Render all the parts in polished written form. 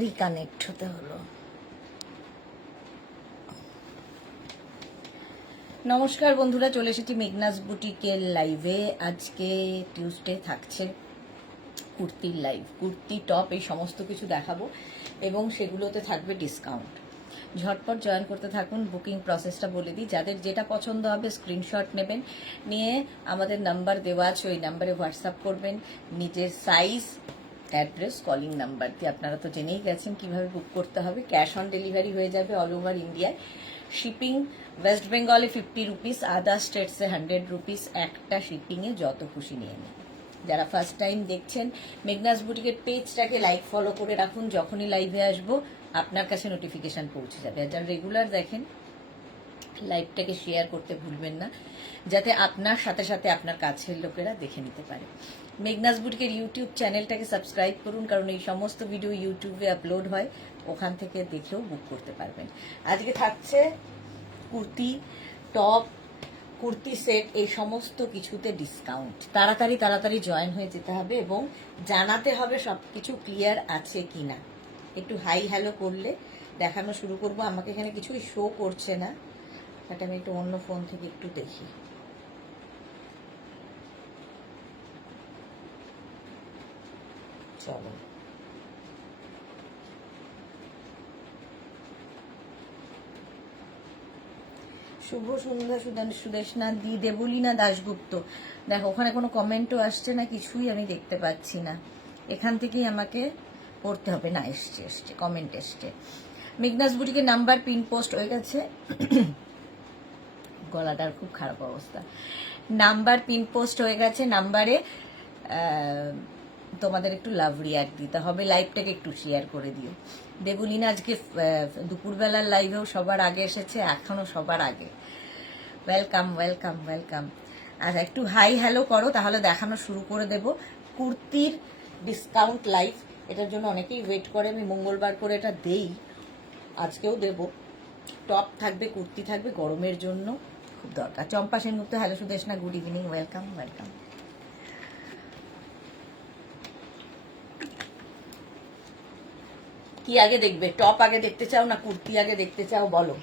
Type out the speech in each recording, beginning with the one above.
Reconnect হতে হলো। নমস্কার বন্ধুরা, চলে এসেছি মেঘনাস বুটিকের লাইভে। আজকে টিউসডে থাকছে কুর্তির লাইভ, কুর্তি টপ এই সমস্ত কিছু দেখাবো এবং সেগুলোতে থাকবে ডিসকাউন্ট। ঝটপট জয়েন করতে থাকুন। বুকিং প্রসেসটা বলে দিই, যাদের যেটা পছন্দ হবে স্ক্রিনশট নেবেন, নিয়ে আমাদের নাম্বার দেওয়া আছে, ওই নাম্বারে হোয়াটসঅ্যাপ করবেন নিজের সাইজ, অ্যাড্রেস, কলিং নাম্বার দিয়ে। আপনারা তো জেনেই গেছেন কিভাবে বুক করতে হবে। ক্যাশ অন ডেলিভারি হয়ে যাবে অল ওভার ইন্ডিয়ায়। শিপিং ওয়েস্ট বেঙ্গলে 50 রুপিস, আদার স্টেটসে 100 রুপিস। একটা শিপিংয়ে যত খুশি নিয়ে নিন। যারা ফার্স্ট টাইম দেখছেন, মেঘনাস বুটিকের পেজটাকে লাইক ফলো করে রাখুন। যখনই লাইভে আসবো আপনার কাছে নোটিফিকেশন পৌঁছে যাবে। আর যারা রেগুলার দেখেন, লাইভটাকে শেয়ার করতে ভুলবেন না, যাতে আপনার সাথে সাথে আপনার কাছের লোকেরা দেখে নিতে পারে। মেঘনাস বুটিকের ইউটিউব চ্যানেলটাকে সাবস্ক্রাইব করুন, কারণ এই সমস্ত ভিডিও ইউটিউবে আপলোড হয়, ওখান থেকে দেখেও বুক করতে পারবেন। আজকে থাকছে কুর্তি টপ, কুর্তি সেট, এই সমস্ত কিছুতে ডিসকাউন্ট। তাড়াতাড়ি তাড়াতাড়ি জয়েন হয়ে যেতে হবে এবং জানাতে হবে সবকিছু ক্লিয়ার আছে কিনা। একটু হাই হ্যালো করলে দেখানো শুরু করব। আমাকে এখানে কিছুই শো করছে না, এটা আমি একটু অন্য ফোন থেকে একটু দেখি। চলো, শুভ সন্ধ্যা সুদেশনা দি, দেবলীনা দাশগুপ্ত। দেখো ওখানে কোনো কমেন্টও আসছে না, কিছুই আমি দেখতে পাচ্ছি না। এখান থেকেই আমাকে পড়তে হবে। না, এসছে কমেন্ট এসছে। মেঘনাস বুটিকের নাম্বার পিন পোস্ট হয়ে গেছে। গলাটার খুব খারাপ অবস্থা। নাম্বার পিন পোস্ট হয়ে গেছে। নাম্বারে তোমাদের একটু লাভ রিয়াক্ট দিতে হবে, লাইভটাকে একটু শেয়ার করে দিও। দেবলীনা আজকে দুপুরবেলার লাইভেও সবার আগে এসেছে, এখনো সবার আগে। Welcome welcome welcome. আচ্ছা, একটু হাই হ্যালো করো, তাহলে দেখানো শুরু করে দেব। কুর্তির ডিসকাউন্ট লাইভ, এটার জন্য অনেকেই ওয়েট করে। আমি মঙ্গলবার করে এটা দেই, আজকেও দেব। টপ থাকবে, কুর্তি থাকবে, গরমের জন্য খুব দরকার। Champa Sengupta, hello Sudeshna, good evening, welcome welcome. কি আগে দেখবে, টপ আগে দেখতে চাও না কুর্তি আগে দেখতে চাও, বলো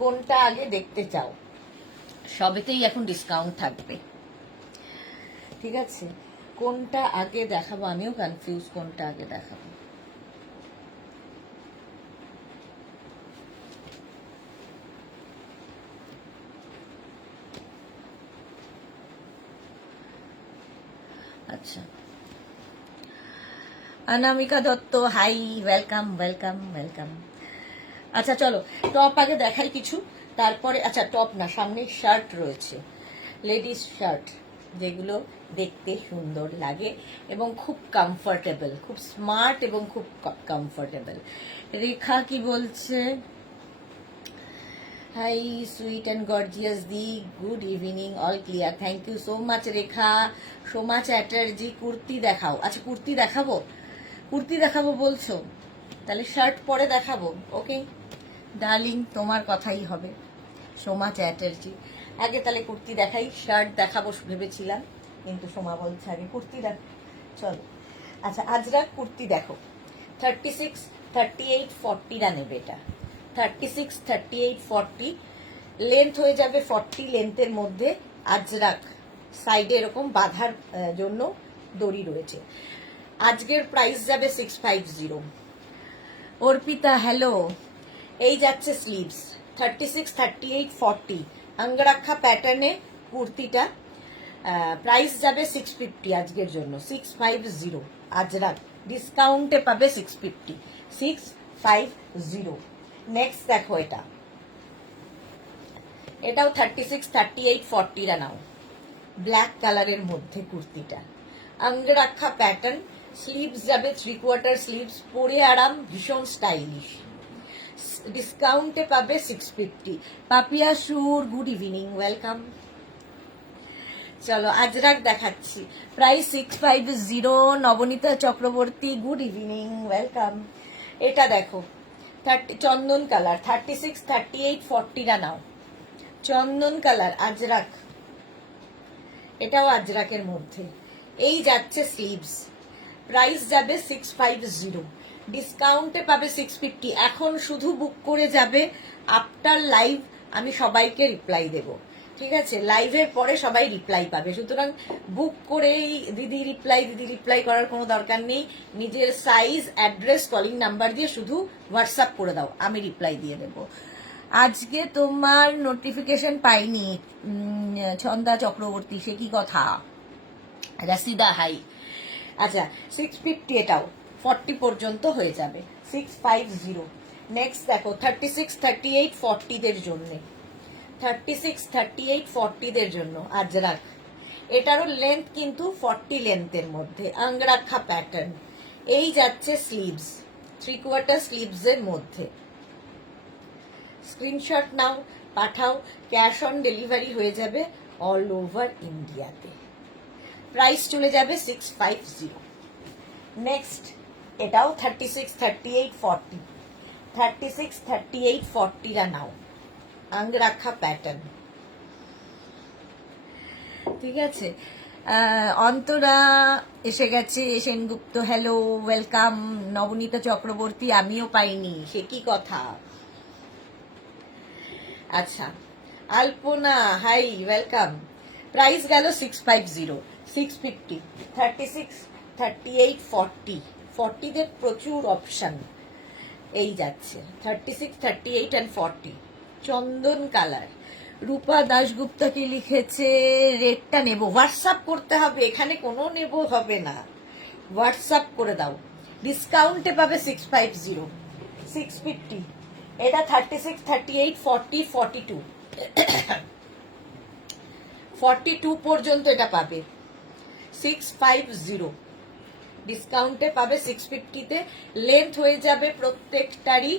কোনটা আগে দেখতে চাও? সবেতেই এখন ডিসকাউন্ট থাকবে, ঠিক আছে? কোনটা আগে দেখাবো, আমিও কনফিউজ কোনটা আগে দেখাবো। আচ্ছা, Anamika Dutta, hi, welcome welcome welcome. আচ্ছা চলো, টপ আগে দেখাই কিছু, তারপরে। আচ্ছা, টপ না, সামনে শার্ট রয়েছে, লেডিস শার্ট, যেগুলো দেখতে সুন্দর লাগে এবং খুব কমফোর্টেবল, খুব স্মার্ট এবং খুব কমফোর্টেবল। রেখা কি বলছে? হাই সুইট অ্যান্ড গর্জিয়াস দি, good evening, all clear, thank you so much Rekha. Soma Chatterjee, kurti দেখাও। আচ্ছা, কুর্তি দেখাবো, কুর্তি দেখাবো বলছো, তাহলে শার্ট পরে দেখাবো। ওকে ডার্লিং, তোমার কথাই হবে। সোমা চ্যাটার্জি, আগে তাহলে কুর্তি দেখাই, শার্ট দেখাবো ভেবেছিলাম, কিন্তু সোমা বলছে আগে কুর্তি দেখ। চলো, আচ্ছা আজরাক কুর্তি দেখো, 36, 38, 40 নেবে এটা। 36, 38, 40 লেন্থ হয়ে যাবে 40 লেন্থের মধ্যে। আজরাক সাইডে এরকম বাঁধার জন্য দড়ি রয়েছে। আজকের প্রাইস যাবে 650। অর্পিতা, হ্যালো। এই যাচ্ছে স্লিভস, 36, 38, 40 অঙ্গরাক্ষা প্যাটার্নে কুর্তিটা। প্রাইস যাবে 650 আজকের জন্য, 650। আজরাক ডিসকাউন্টে পাবে 650, 650। নেক্সট দেখো, এটাও 36, 38, 40 নাও। ব্ল্যাক কালারের মধ্যে কুর্তিটা, অঙ্গরাক্ষা প্যাটার্ন, স্লিভস যাবে 3/4 স্লিভস, পরে আরাম, ভীষণ স্টাইলিশ। ডিসকাউন্টে পাবে 650। পাপিয়া সুর, গুড ইভিনিং, ওয়েলকাম। চলো আজরাক দেখাচ্ছি, price 650। Nabanita Chakraborty, good evening, welcome. এটা দেখো, চন্দন কালার, 36, 38, 40 নাও। চন্দন কালার আজরাক, এটাও আজরাকের মধ্যে। এই যাচ্ছে স্লিভস, প্রাইস যাবে 650। ডিসকাউন্টে পাবে 650। এখন শুধু বুক করে যাবে, আফটার লাইভ আমি সবাইকে রিপ্লাই দেব, ঠিক আছে? লাইভের পরে সবাই রিপ্লাই পাবে, সুতরাং বুক করেই দিদি রিপ্লাই করার কোনো দরকার নেই। নিজের সাইজ, অ্যাড্রেস, কলিং নাম্বার দিয়ে শুধু হোয়াটসঅ্যাপ করে দাও, আমি রিপ্লাই দিয়ে দেব। আজকে তোমার নোটিফিকেশন পাইনি ছন্দা চক্রবর্তী, সে কি কথা? রাসিদা হাই। আচ্ছা 650, এটাও 40 পর্যন্ত হয়ে যাবে, 650। নেক্সট দেখো 36, 38, 40 দের জন্য, 36, 38, 40 দের জন্য আজরাক। এটারও লেন্থ কিন্তু 40 লেন্থের মধ্যে, আঙ্গরাখা প্যাটার্ন। এই যাচ্ছে স্লিভস, 3/4 স্লিভস এর মধ্যে। স্ক্রিনশট নাও, পাঠাও, ক্যাশ অন ডেলিভারি হয়ে যাবে অল ওভার ইন্ডিয়াতে। প্রাইস চলে যাবে 650। নেক্সট এটাও 36, 38, 40, 36, 38, 40 রা নাও, আঙ্গরাখা প্যাটার্ন, ঠিক আছে? অন্তরা এসে গেছে, সেনগুপ্ত হ্যালো, ওয়েলকাম। নবনীতা চক্রবর্তী, আমিও পাইনি, সে কি কথা? আচ্ছা আলপনা হাই, ওয়েলকাম। প্রাইস গেল 650, 650, 36, 38, 40, 40 দের প্রচুর অপশন। এই যাচ্ছে 36, 38 and 40, চন্দন কালার। রূপা দাশগুপ্তা কি লিখেছে? রেটটা নেব, হোয়াটসঅ্যাপ করতে হবে, এখানে কোনো নেব হবে না, হোয়াটসঅ্যাপ করে দাও। ডিসকাউন্টে পাবে 650, 650। এটা 36, 38, 40, 42, 42 পর্যন্ত এটা পাবে 650। ডিসকাউন্টে পাবে 650-তে। লেন্থ হয়ে যাবে প্রত্যেকটারই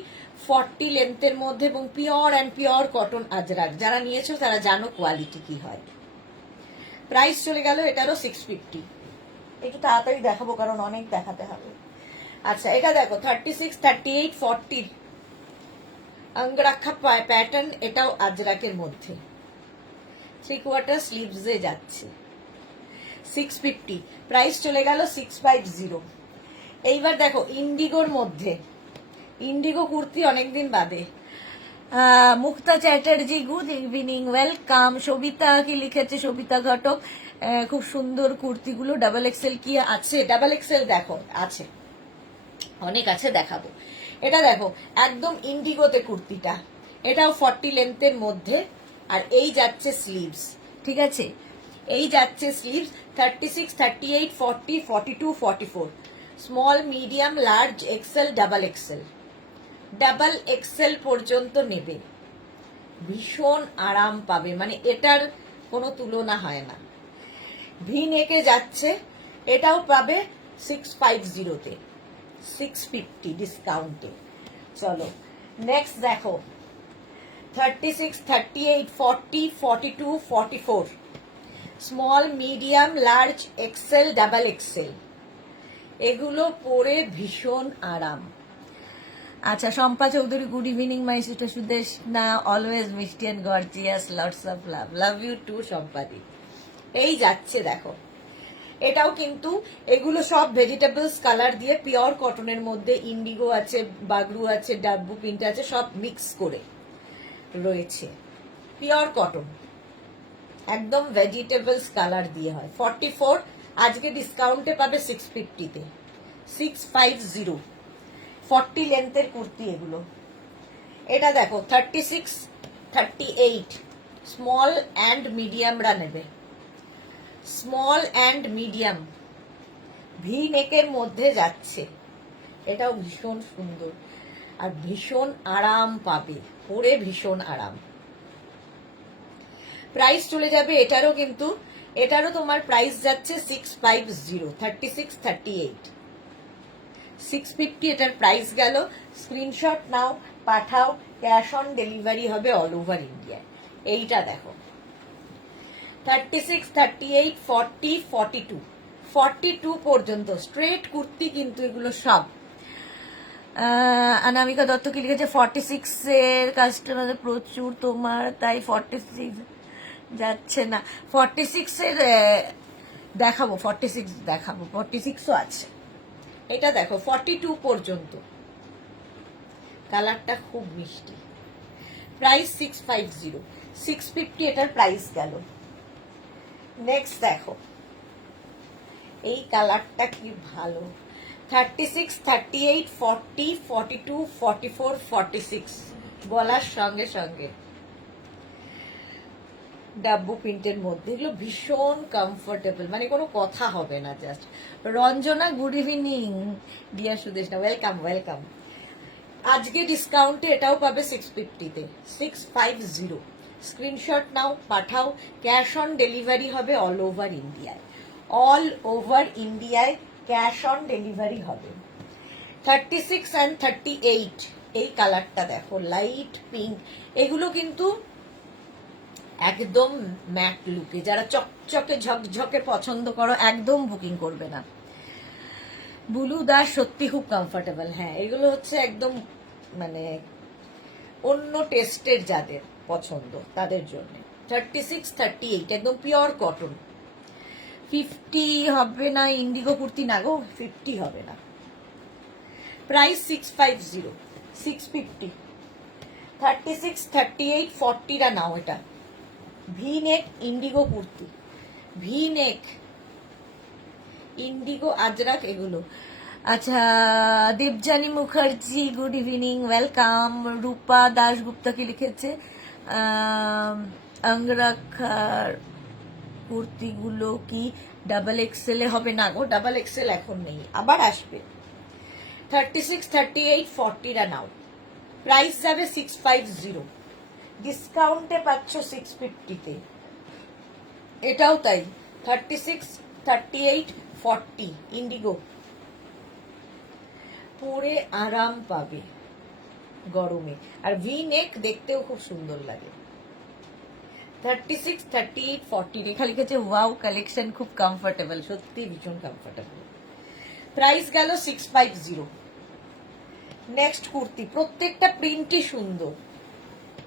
40 লেন্থের মধ্যে, এবং pure and pure cotton Ajrak. যারা নিয়েছো তারা জানো কোয়ালিটি কি হয়। প্রাইস চলে গেল এটারও 650। একটু তাড়াতাড়ি দেখাবো কারণ অনেক দেখাতে হবে। আচ্ছা এটা দেখো 36, 38, 40 আঙ্গরাখা প্যাটার্ন, এটাও আজরাকের মধ্যে, 3/4 স্লিভসে যাচ্ছে, 650। প্রাইস চলে গেল 650। এইবার দেখো ইন্ডিগোর মধ্যে, ইন্ডিগো কুর্তি অনেকদিন বাদে। Mukta Chatterjee good evening, welcome. Sabita কি লিখেছে? সবিতা ঘটক, খুব সুন্দর কুর্তিগুলো। ডাবল এক্সেল কি আছে? ডাবল এক্সেল দেখো আছে, অনেক আছে, দেখাবো। এটা দেখো একদম ইন্ডিগোতে কুর্তিটা, এটাও 40 লেন্থের মধ্যে, আর এই যাচ্ছে স্লিভস, ঠিক আছে? এই যাচ্ছে sleeves 36, 38, 40, 42, 44, small, medium, large, XL, double XL. Double XL পর্যন্ত নেবে, ভীষণ আরাম পাবে, মানে এটার কোনো তুলনা হয় না। ভি নেকে যাচ্ছে, এটাও পাবে 650-তে, 650 ডিসকাউন্টে। চলো নেক্সট দেখো 36, 38, 40, 42, 44, small, medium, large, XL, double XL. এগুলো পরে ভীষণ আরাম। আচ্ছা Shampa Chowdhury good evening my sister Sudeshna, always মিষ্টি and gorgeous, lots of love, love you too শম্পাদি। এই যাচ্ছে দেখো, এটাও কিন্তু, এগুলো সব ভেজিটেবলস কালার দিয়ে পিওর কটনের মধ্যে, ইন্ডিগো আছে, বাগরু আছে, ডাব্বু প্রিন্ট আছে, সব মিক্স করে রয়েছে, পিওর কটন, একদম ভেজিটেবলস কালার দিয়ে হয়। 44 আজকে ডিসকাউন্টে পাবে 650-তে, 650, 40 লেন্থের কুর্তি এগুলো। এটা দেখো 36, 38, স্মল অ্যান্ড মিডিয়ামরা নেবে, স্মল অ্যান্ড মিডিয়াম, ভি নেকের মধ্যে যাচ্ছে, এটাও ভীষণ সুন্দর আর ভীষণ আরাম পাবে, পরে ভীষণ আরাম। প্রাইস চলে যাবে এটারও, কিন্তু এটারও তোমার প্রাইস যাচ্ছে 650, 36, 38, 650 এটার প্রাইস গেল। স্ক্রিনশট নাও, পাঠাও, ক্যাশ অন ডেলিভারি হবে অল ওভার ইন্ডিয়া। এইটা দেখো 36, 38, 40, 42, 42 পর্যন্ত স্ট্রেট কুর্তি, কিন্তু এগুলো সব। অনামিকা দত্ত কি লিখেছে? 46 এর কাস্টমার প্রচুর তোমার, তাই 46 যাচ্ছে না। 46 এর দেখাবো, 46 দেখাবো, 46ও আছে, এটা দেখো 42 পর্যন্ত, কালারটা খুব মিষ্টি। প্রাইস 650, 650 এটার প্রাইস গেল। নেক্সট দেখো, এই কালারটা কি ভালো, 36, 38, 40, 42, 44, 46 বলার সঙ্গে সঙ্গে ডাব্বু প্রিন্টের মধ্যে, এগুলো ভীষণ কমফোর্টেবল, মানে কোনো কথা হবে না। Just Ranjana, good evening deer Sudeshna, welcome welcome. আজকে ডিসকাউন্টে এটাও পাবে 650-তে, 650। স্ক্রিনশট নাও, পাঠাও। ক্যাশ অন ডেলিভারি হবে অল ওভার ইন্ডিয়ায়, অল ওভার ইন্ডিয়ায় ক্যাশ অন ডেলিভারি হবে। 36 অ্যান্ড 38, এই কালারটা দেখো, লাইট পিঙ্ক। এগুলো কিন্তু একদম ম্যাট লুকে, যারা চকচকে ঝকঝকে পছন্দ করো একদম বুকিং করবে না। বুলু দাস সত্যি খুব কমফোর্টেবল। হ্যাঁ, এগুলো হচ্ছে একদম মানে অন্য টেস্টের, যাদের পছন্দ তাদের জন্য। 36, 38 একদম পিওর কটন। 50 হবে না, ইন্ডিগো কুর্তি না গো, 50 হবে না। প্রাইস 650, 650। 36, 38, 40টা নাও। এটা V neck indigo kurti, V neck indigo Ajrakh এগুলো। আচ্ছা, Debjani Mukherjee good evening, welcome. Rupa Dasgupta কি লিখেছে, অঙ্গরাখার কুর্তিগুলো কি ডাবল এক্সেল হবে না গো, ডাবল এক্সেল এখন নেই, আবার আসবে। 36, 38, 40টা নাও। প্রাইস যাবে 650, ডিসকাউন্টে পাচ্ছ 650-তে। এটাও তাই, 36, 38, 40 ইন্ডিগো, পরে আরাম পাবে গরমে। আর ভি নেক দেখতেও খুব সুন্দর লাগে। 36, 38, 40 রেখা লিখেছে ওয়াও কালেকশন, খুব কমফোর্টেবল, সত্যি ভীষণ কমফোর্টেবল। প্রাইস গেল 650। নেক্সট কুর্তি, প্রত্যেকটা প্রিন্টই সুন্দর।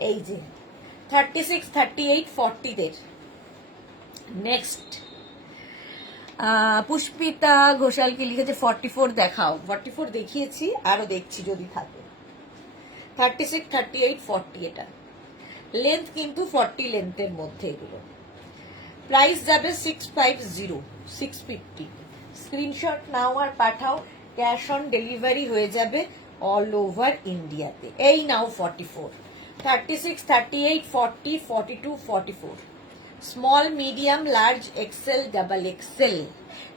এই যে 36, 38, 40-দের। নেক্সট পুষ্পিতা ঘোষাল কি লিখেছে 44 দেখাও। 44 দেখিয়েছি, আরো দেখছি যদি থাকে। 36, 38, 40 এটা লেন্থ কিন্তু 40 লেন্থের মধ্যে এগুলো। প্রাইস যাবে 650, 650। স্ক্রিনশট নাও আর পাঠাও, ক্যাশ অন ডেলিভারি হয়ে যাবে অল ওভার ইন্ডিয়াতে। এই নাও 44, 36, 38, 40, 42, 44, small, medium, large, XL, double XL.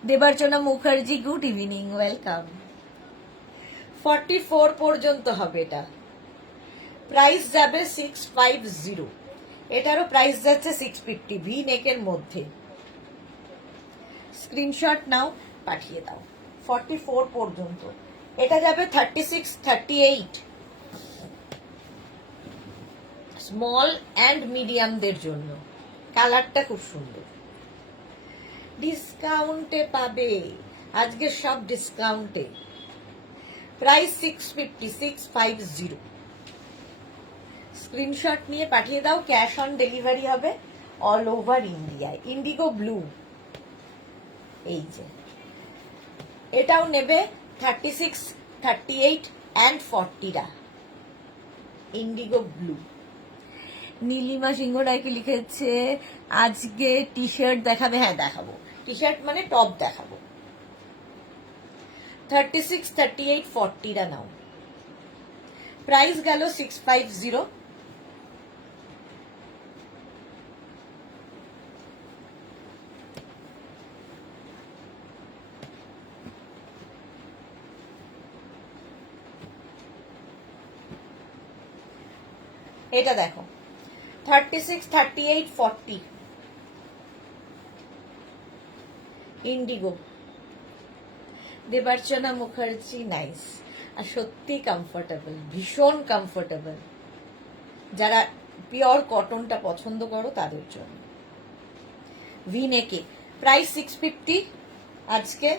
Debarchana Mukherjee good evening, welcome. 44 পর্যন্ত হবে এটা। প্রাইস যাবে 650, এটারও প্রাইস যাচ্ছে 650, ভি নেকের মধ্যে। স্ক্রিনশট নাও, পাঠিয়ে দাও। 44 পর্যন্ত এটা যাবে। 36, 38 স্মল অ্যান্ড মিডিয়ামদের জন্য। কালারটা খুব সুন্দর। ডিসকাউন্টে পাবে, আজকে সব ডিসকাউন্টে। প্রাইস 650, 650। স্ক্রিনশট নিয়ে পাঠিয়ে দাও, ক্যাশ অন ডেলিভারি হবে অল ওভার ইন্ডিয়ায়। ইন্ডিগো ব্লু, এই যে এটাও নেবে 36, 38 অ্যান্ড 40টা ইন্ডিগো ব্লু। নীলিমা সিংহ রায়কে লিখেছে আজকে টি শার্ট দেখাবে। হ্যাঁ দেখাবো, টি শার্ট মানে টপ দেখাবো। 36, 38, 40টা নাও। প্রাইস গেল 650। এটা দেখো 36, 38, 40 ইন্ডিগো। দেবার্চনা মুখার্জি নাইস, আর সত্যি কমফোর্টেবল, ভীষণ কমফোর্টেবল। যারা পিওর কটনটা পছন্দ করো তাদের জন্য। ভি নেকে প্রাইস 650 আজকে।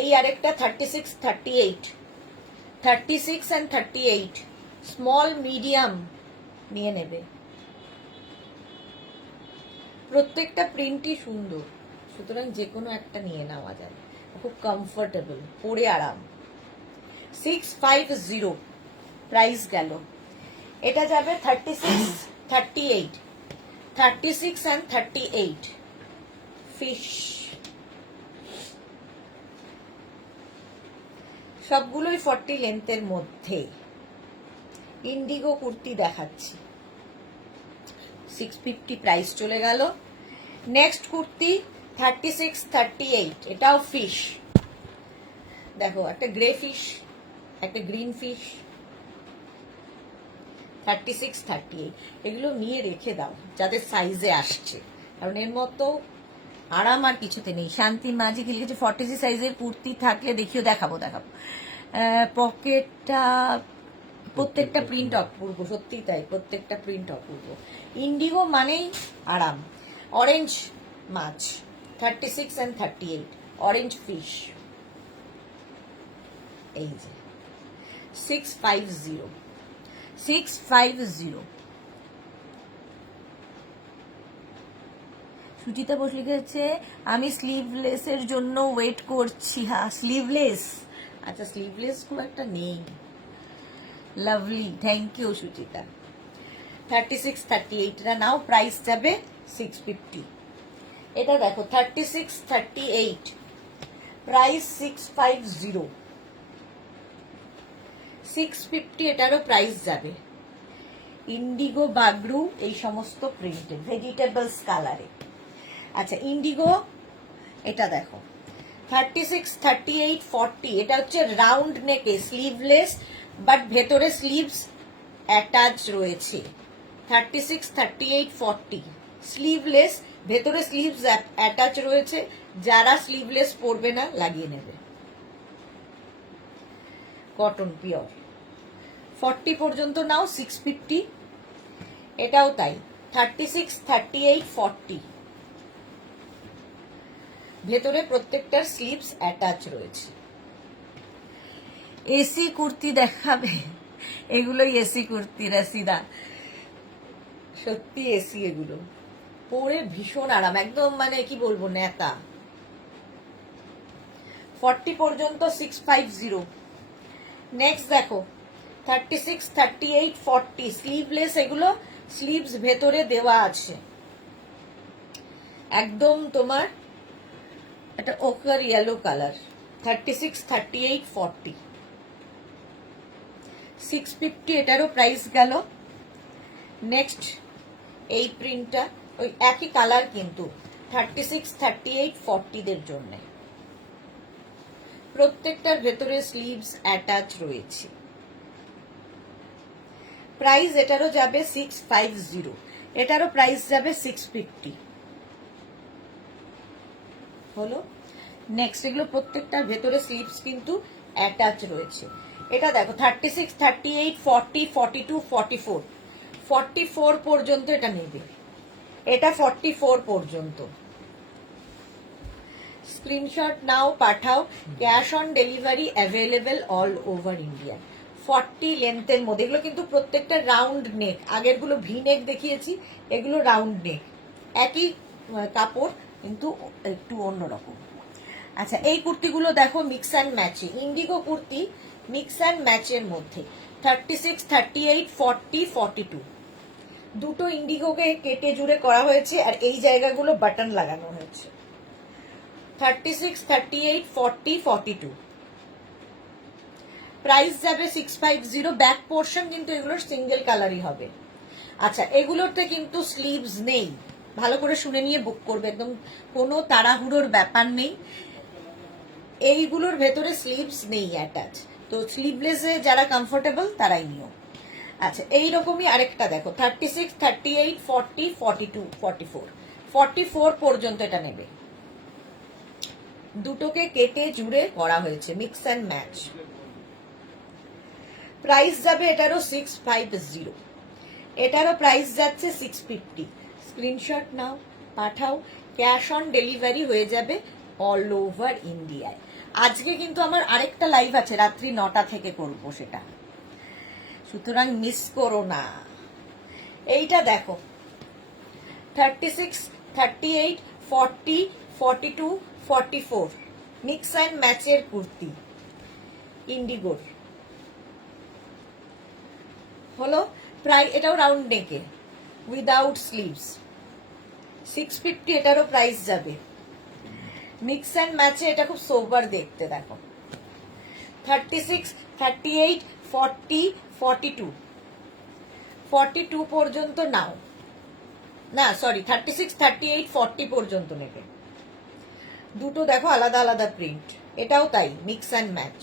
এই আরেকটা 36, 38, 36 অ্যান্ড 38 স্মল মিডিয়াম নিয়ে নেবে। প্রত্যেকটা প্রিন্টই সুন্দর, সুতরাং যে কোনো একটা নিয়ে নেওয়া যায়, খুব কমফোর্টেবল, পরে আরাম। 650 প্রাইস গেল। এটা যাবে 36, 38, 36 and 38 ফিশ। সবগুলোই 40 লেন্থের মধ্যে। ইন্ডিগো কুর্তি দেখাচ্ছি, 650 প্রাইস চলে গেল। নেক্সট কুর্তি 36, 38, এটাও ফিশ। দেখো একটা গ্রে ফিশ, একটা গ্রিন ফিশ, 36, 38। এগুলো নিয়ে রেখে দাও যাদের সাইজে আসছে, কারণ এর মতো আরাম আর কিছুতে নেই। শান্তি মাঝি লিখেছে 40 সাইজের কুর্তি থাকলে দেখাবো। পকেটটা প্রত্যেকটা প্রিন্ট অপূর্ব, সত্যি তাই, প্রত্যেকটা প্রিন্ট অপূর্ব। ইন্ডিগো মানেই আরাম। অরেঞ্জ মাছ 36 and 38, অরেঞ্জ ফিশ। এই যে 650, 650। সুচিতা বোস লিখেছে আমি স্লিভলেসের জন্য ওয়েট করছি। হ্যাঁ স্লিভলেস, আচ্ছা স্লিভলেস খুব একটা নেই। Lovely, thank you Suchita. 36, 38 টা নাও, প্রাইস যাবে 650। এটা দেখো 36, 38, প্রাইস 650, 650 এটারও প্রাইস যাবে। ইন্ডিগো বাগরু এই সমস্ত প্রিন্টেড ভেজিটেবলস কালারে। আচ্ছা ইন্ডিগো এটা দেখো 36, 38, 40, এটা হচ্ছে রাউন্ড নেকে স্লিভলেস, বাট ভেতরে স্লিভস অ্যাটাচ রয়েছে। 36, 38, 40 স্লিভলেস, ভেতরে স্লিভস অ্যাটাচ রয়েছে। যারা স্লিভলেস পরবে না লাগিয়ে নেবে। কটন পিওর, 40 পর্যন্ত নাও 650। এটাও তাই 36, 38, 40 ভেতরে প্রত্যেকটার স্লিভস অ্যাটাচ রয়েছে। এসি কুর্তি দেখাবে, এগুলোই এসি কুর্তি রাসিদা, সত্যি এসি এগুলো পরে ভীষণ আরাম, একদম মানে কি বলবো নেতা। 40 পর্যন্ত 650। নেক্সট দেখো 36, 38, 40 স্লিভলেস, এগুলো স্লিভস ভেতরে দেওয়া আছে। একদম তোমার এটা ওকার ইয়েলো কালার। 36, 38, 40 650 এটারও প্রাইস গেল। নেক্সট এই প্রিন্টটা ওই একই কালার কিন্তু 36, 38, 40 দের জন্য। প্রত্যেকটার ভেতরে স্লিভস অ্যাটাচ রয়েছে। প্রাইস এটারও যাবে 650, এটারও প্রাইস যাবে 650 হলো। নেক্সট এগুলো প্রত্যেকটার ভেতরে স্লিভস কিন্তু অ্যাটাচ রয়েছে। এটা দেখো 36, 38, 40, 42, 44, 44 পর্যন্ত এটা নেবে। এটা 44 পর্যন্ত। স্ক্রিনশট নাও, পাঠাও। Cash on delivery available all over India. 40 লেন্থের মধ্যে, এগুলো কিন্তু প্রত্যেকটা রাউন্ড নেক। আগের গুলো ভি নেক দেখিয়েছি, এগুলো রাউন্ড নেক। একই কাপড় কিন্তু একটু অন্যরকম। আচ্ছা এই কুর্তিগুলো দেখো মিক্স অ্যান্ড ম্যাচে, ইন্ডিগো কুর্তি মিক্স অ্যান্ড ম্যাচের মধ্যে। 36, 38, 40, 42 দুটো ইন্ডিগোকে কেটে জুড়ে করা হয়েছে, আর এই জায়গাগুলো বাটন লাগানো হয়েছে। 36, 38, 40, 42 প্রাইস যাবে 650। ব্যাক পোর্শন কিন্তু এগুলোর সিঙ্গেল কালারই হবে। আচ্ছা এগুলোতে কিন্তু স্লিভস নেই, ভালো করে শুনে নিয়ে বুক করবে, একদম কোনো তাড়াহুড়োর ব্যাপার নেই। এইগুলোর ভেতরে স্লিভস নেই অ্যাটাচ, তো স্লিভলেসে যারা কমফোর্টেবল তারাই নিও। আচ্ছা এইরকমই আরেকটা দেখো 36, 38, 40, 42, 44, 44 পর্যন্ত এটা নেবে। দুটোকে কেটে জুড়ে করা হয়েছে মিক্স অ্যান্ড ম্যাচ। প্রাইস যাবে এটারও 650, এটারও প্রাইস যাচ্ছে 650। স্ক্রিনশট নাও, পাঠাও। ক্যাশ অন ডেলিভারি হয়ে যাবে অল ওভার ইন্ডিয়ায়। আজকে কিন্তু আমার আরেকটা লাইভ আছে রাত্রি 9টা থেকে করবো সেটা, সুতরাং মিস করো না। এইটা দেখো 36, 38, 40, 42, 44 মিক্স অ্যান্ড ম্যাচের কুর্তি ইন্ডিগোর। হলো প্রায়, এটাও রাউন্ড নেকে উইদাউট স্লিভস, 650 এটারও প্রাইস যাবে। মিক্স অ্যান্ড ম্যাচে এটা খুব সোবার দেখতে, দেখো 36, 38, 40, 42, 42 পর্যন্ত নাও, না সরি 36, 38, 40 পর্যন্ত নেবে। দুটো দেখো আলাদা আলাদা প্রিন্ট, এটাও তাই মিক্স অ্যান্ড ম্যাচ,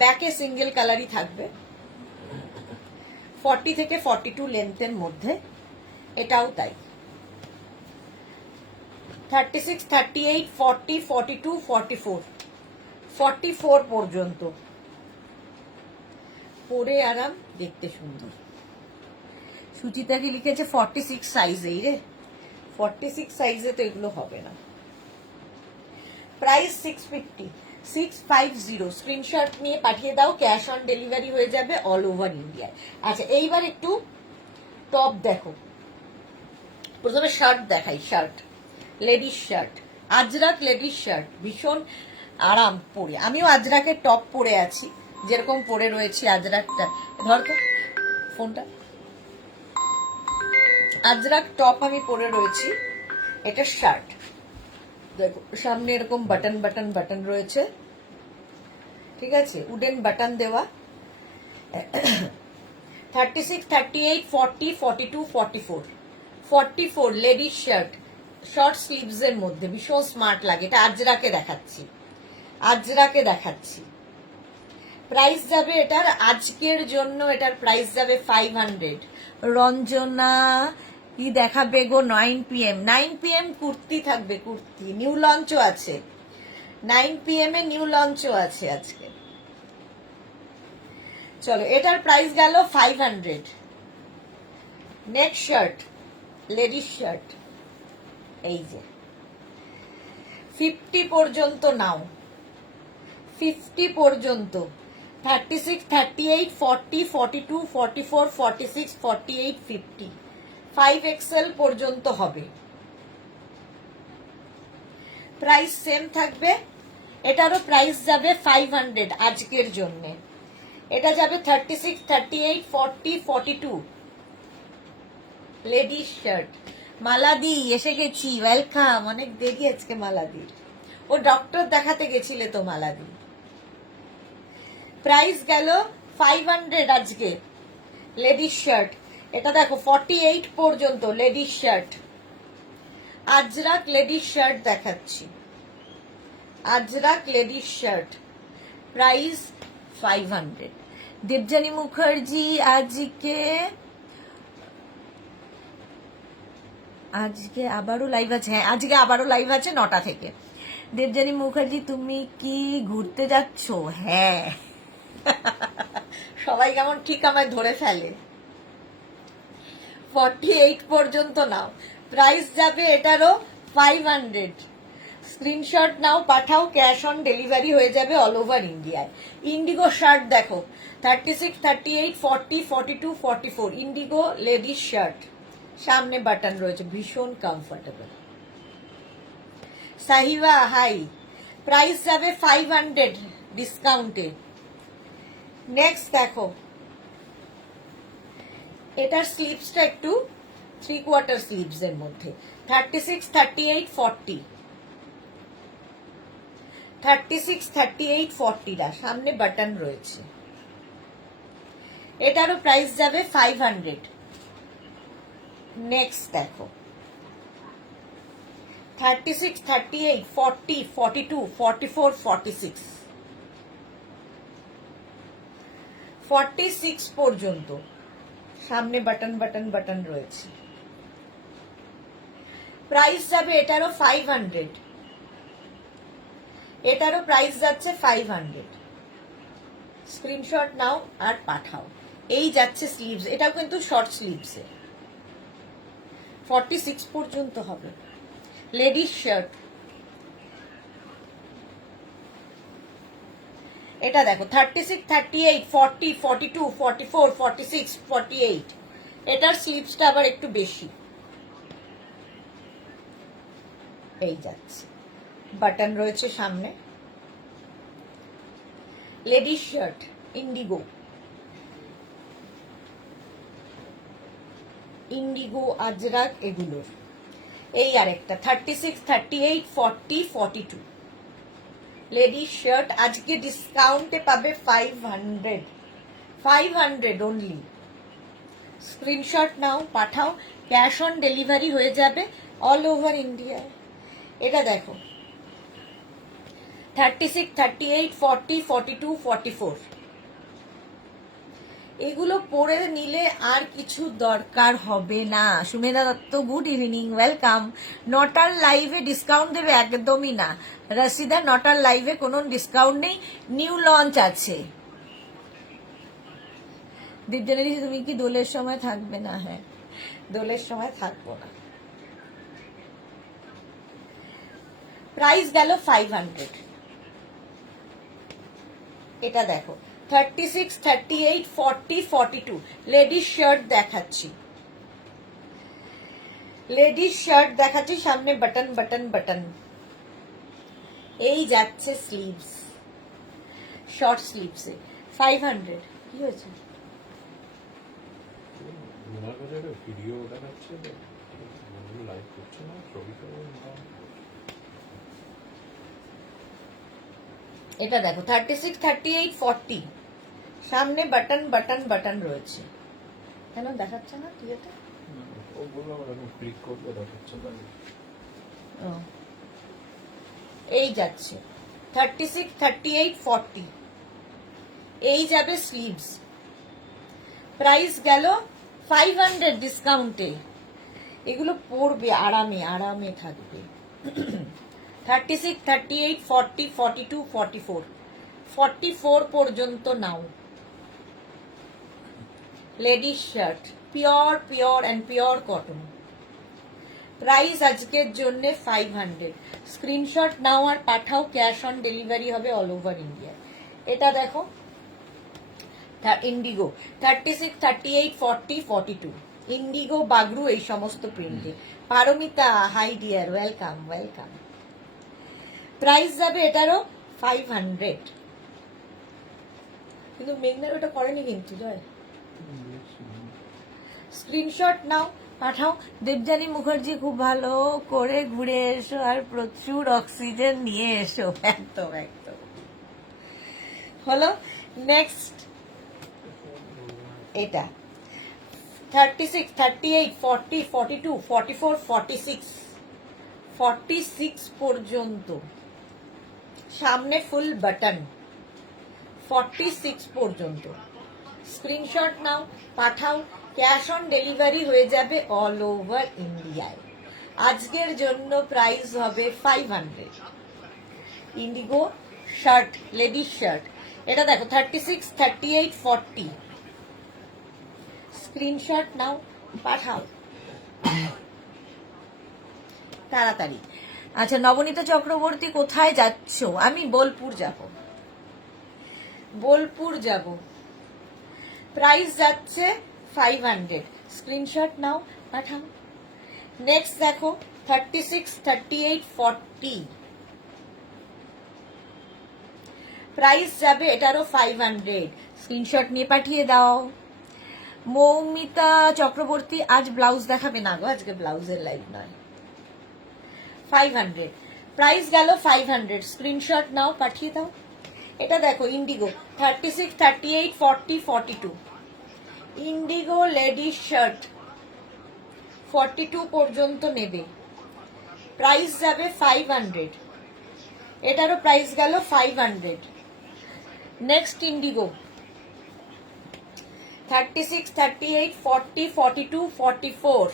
ব্যাকে সিঙ্গেল কালারই থাকবে, 40 থেকে 42 লেন্থের মধ্যে, এটাও তাই 36, 38, 40, 42, 44, 44 পর্যন্ত পরে আরাম, দেখতে সুন্দর। সুচিতা কি লিখেছে 46 সাইজেই রে, 46 সাইজে তো এগুলো হবে না। প্রাইস 650, 650, স্ক্রিনশট নিয়ে পাঠিয়ে দাও, ক্যাশ অন ডেলিভারি হয়ে যাবে অল ওভার ইন্ডিয়ায়। আচ্ছা এইবার একটু টপ দেখো, প্রথমে শার্ট দেখাই, shirt, ladies shirt, Ajrakh ladies shirt, ভীষণ আরাম পরে। আমিও আজরাকের টপ পরে আছি, যেরকম পরে রয়েছি আজরাকটা, ধর তো ফোনটা, আজরাক টপ আমি পরে রয়েছি, এটা শার্ট, দেখো সামনে এরকম বাটন বাটন বাটন রয়েছে, ঠিক আছে, উডেন বাটন দেওয়া। 36, 38, 40, 42, 44, 44 লেডিস শার্ট, শর্ট স্লিভস এর মধ্যে, ভীষণ স্মার্ট লাগে। এটা আজরাকে দেখাচ্ছি, আজরাকে দেখাচ্ছি। প্রাইস যাবে এটার, আজকের জন্য এটার প্রাইস যাবে 500। রঞ্জনা কি দেখাবে গো? 9 PM, 9 PM কুর্তি থাকবে, কুর্তি নিউ লঞ্চও আছে, 9 PM এ নিউ লঞ্চও আছে আজকে। চলো এটার প্রাইস গেল 500। নেক্সট শার্ট, লেডিস শার্ট, এই যে 50 পর্যন্ত নাও, 50 পর্যন্ত, 36, 38, 40, 42, 44, 46, 48, 50, 5XL পর্যন্ত হবে। প্রাইস সেম থাকবে, এটারও প্রাইস যাবে 500 আজকের জন্য। এটা যাবে 36, 38, 40, 42 লেডিস শার্ট। মালাদি এসে গেছি, ওয়েলকাম, অনেক দেরি আজকে মালাদি, ও ডক্টর দেখাতে গেছিলে তো মালাদি। প্রাইস গেল 500 আজকে, লেডিস শার্ট, এটা দেখো 48 পর্যন্ত ladies shirt, Ajrakh ladies shirt দেখাচ্ছি, Ajrakh ladies shirt, price 500। Debjani Mukherjee আজকে আবারও লাইভ আছে, হ্যাঁ আজকে আবারও লাইভ আছে 9টা থেকে। দেবজানী মুখার্জি তুমি কি ঘুরতে যাচ্ছ? হ্যাঁ। সবাই কেমন ঠিক আমায় ধরে ফেলে। 48 পর্যন্ত নাও, প্রাইস যাবে এটারও 500। স্ক্রিনশট নাও, পাঠাও, ক্যাশ অন ডেলিভারি হয়ে যাবে অল ওভার ইন্ডিয়ায়। ইন্ডিগো শার্ট দেখো 36, 38, 40, 42, 44 ইন্ডিগো লেডিস শার্ট, সামনে বাটন রয়েছে, ভীষণ কমফোর্টেবল। সাহিবা হাই, প্রাইস যাবে 500 ডিসকাউন্টে। নেক্সট দেখো, এটার স্লিভসটা একটু 3/4 স্লিভস এর মধ্যে, 36, 38, 40, 36, 38, 40 সামনে বাটন রয়েছে, এটারও প্রাইস যাবে 500। নেক্সট দেখো 36, 38, 40, 42, 44, 46, 46 পর্যন্ত সামনে বাটন বাটন বাটন রয়েছে, প্রাইস যাবে এটারও 500, এটারও প্রাইস যাচ্ছে 500। স্ক্রিনশট নাও আর পাঠাও। এই যাচ্ছে স্লিভস, এটাও কিন্তু শর্ট স্লিভস এ, 46 পর্যন্ত হবে। লেডিস শার্ট, এটা দেখো 36, 38, 40, 42, 44, 46, 48, এটার স্লিভসটা আবার একটু বেশি, এই যাচ্ছে, বাটন রয়েছে সামনে। Ladies shirt Indigo, Indigo, Ajrak এগুলোর। এই আরেকটা 36, 38, 40, 42 লেডিস শার্ট। আজকে ডিসকাউন্টে পাবে 500 অনলি। স্ক্রিনশট নাও, পাঠাও, ক্যাশ অন ডেলিভারি হয়ে যাবে অল ওভার ইন্ডিয়ায়। এটা দেখো 36, 38, 40, 42, 44 এগুলো পরে নিলে আর কিছু দরকার হবে না। Sumedha Dutta, good evening, welcome. নটার লাইভে ডিসকাউন্ট দেবে? একদমই না রাশিদা, নটার লাইভে কোনো ডিসকাউন্ট নেই, নিউ লঞ্চ আছে। দীপজনী, তুমি কি দোলের সময় থাকবে? না, হ্যাঁ দোলের সময় থাকবো না। প্রাইস গেল 500। এটা দেখো 36, 38, 40, 42 লেডিস শার্ট দেখাচ্ছি। লেডিস শার্ট দেখাচ্ছি, সামনে বাটন বাটন বাটন। এই যাচ্ছে স্লিভস, শর্ট স্লিভসে 500। কি হয়েছে? ভিডিও দেখাচ্ছে, লাইভ করছে না, ছবি। এটা দেখো 36, 38, 40 সামনে বাটন বাটন বাটন রয়েছে। কেন দেখাচ্ছে না তুই? এটা ও বললো এখন ক্লিক করলে দেখাচ্ছে না। এই যাচ্ছে 36, 38, 40 এই যাবে স্লিভস। প্রাইস গেল 500 ডিসকাউন্টে। এগুলো পরবে আরামে, আরামে থাকবে। 36, 38, 40, 42, 44 44 পর্যন্ত নাও। Ladies shirt pure pure and pure cotton. Price আজকের জন্য 500। স্ক্রিনশট নাও আর পাঠাও, ক্যাশ অন ডেলিভারি হবে অল ওভার ইন্ডিয়া। এটা দেখো ইন্ডিগো 36, 38, 40, 42 ইন্ডিগো, বাগরু, এই সমস্ত প্রিন্টে। Paromita, hi dear, welcome welcome. Price যাবে এটারও 500। কিন্তু মেঘনার ওটা করেনি কিন্তু জয়। স্ক্রিনশট নাও, পাঠাও। দেবযানী মুখার্জি, খুব ভালো করে ঘুরে এসো আর প্রচুর অক্সিজেন নিয়ে এসো। একদম একদম হলো। নেক্সট এটা 36, 38, 40, 42, 44, 46 46 পর্যন্ত সামনে ফুল বাটন। 46 পর্যন্ত স্ক্রিনশট নাও, পাঠাও, ক্যাশ অন ডেলিভারি হয়ে যাবে অল ওভার ইন্ডিয়ায়। আজকের জন্য প্রাইস হবে 500। Indigo shirt, ladies shirt. এটা দেখো 36, 38, 40 স্ক্রিনশট নাও, পাঠাও তাড়াতাড়ি। আচ্ছা, নবনীতা চক্রবর্তী, কোথায় যাচ্ছ? আমি বোলপুর যাব। বোলপুর যাব। প্রাইস যাচ্ছে 500। স্ক্রিনশট নাও, পাঠাও। নেক্সট দেখো 36, 38, 40 প্রাইস যাবে এটারও 500। স্ক্রিনশট নিয়ে পাঠিয়ে দাও। মৌমিতা চক্রবর্তী, আজ ব্লাউজ দেখাবে না গো, আজকে ব্লাউজের লাইভ নয়। 500 প্রাইস গেল 500। স্ক্রিনশট নাও, পাঠিয়ে দাও। এটা দেখো ইন্ডিগো 36, 38, 40, 42 ইন্ডিগো লেডিস শার্ট 42 পর্যন্ত নেবে। প্রাইস যাবে 500। এটারও প্রাইস গেল 500। নেক্সট ইন্ডিগো 36, 38, 40, 42, 44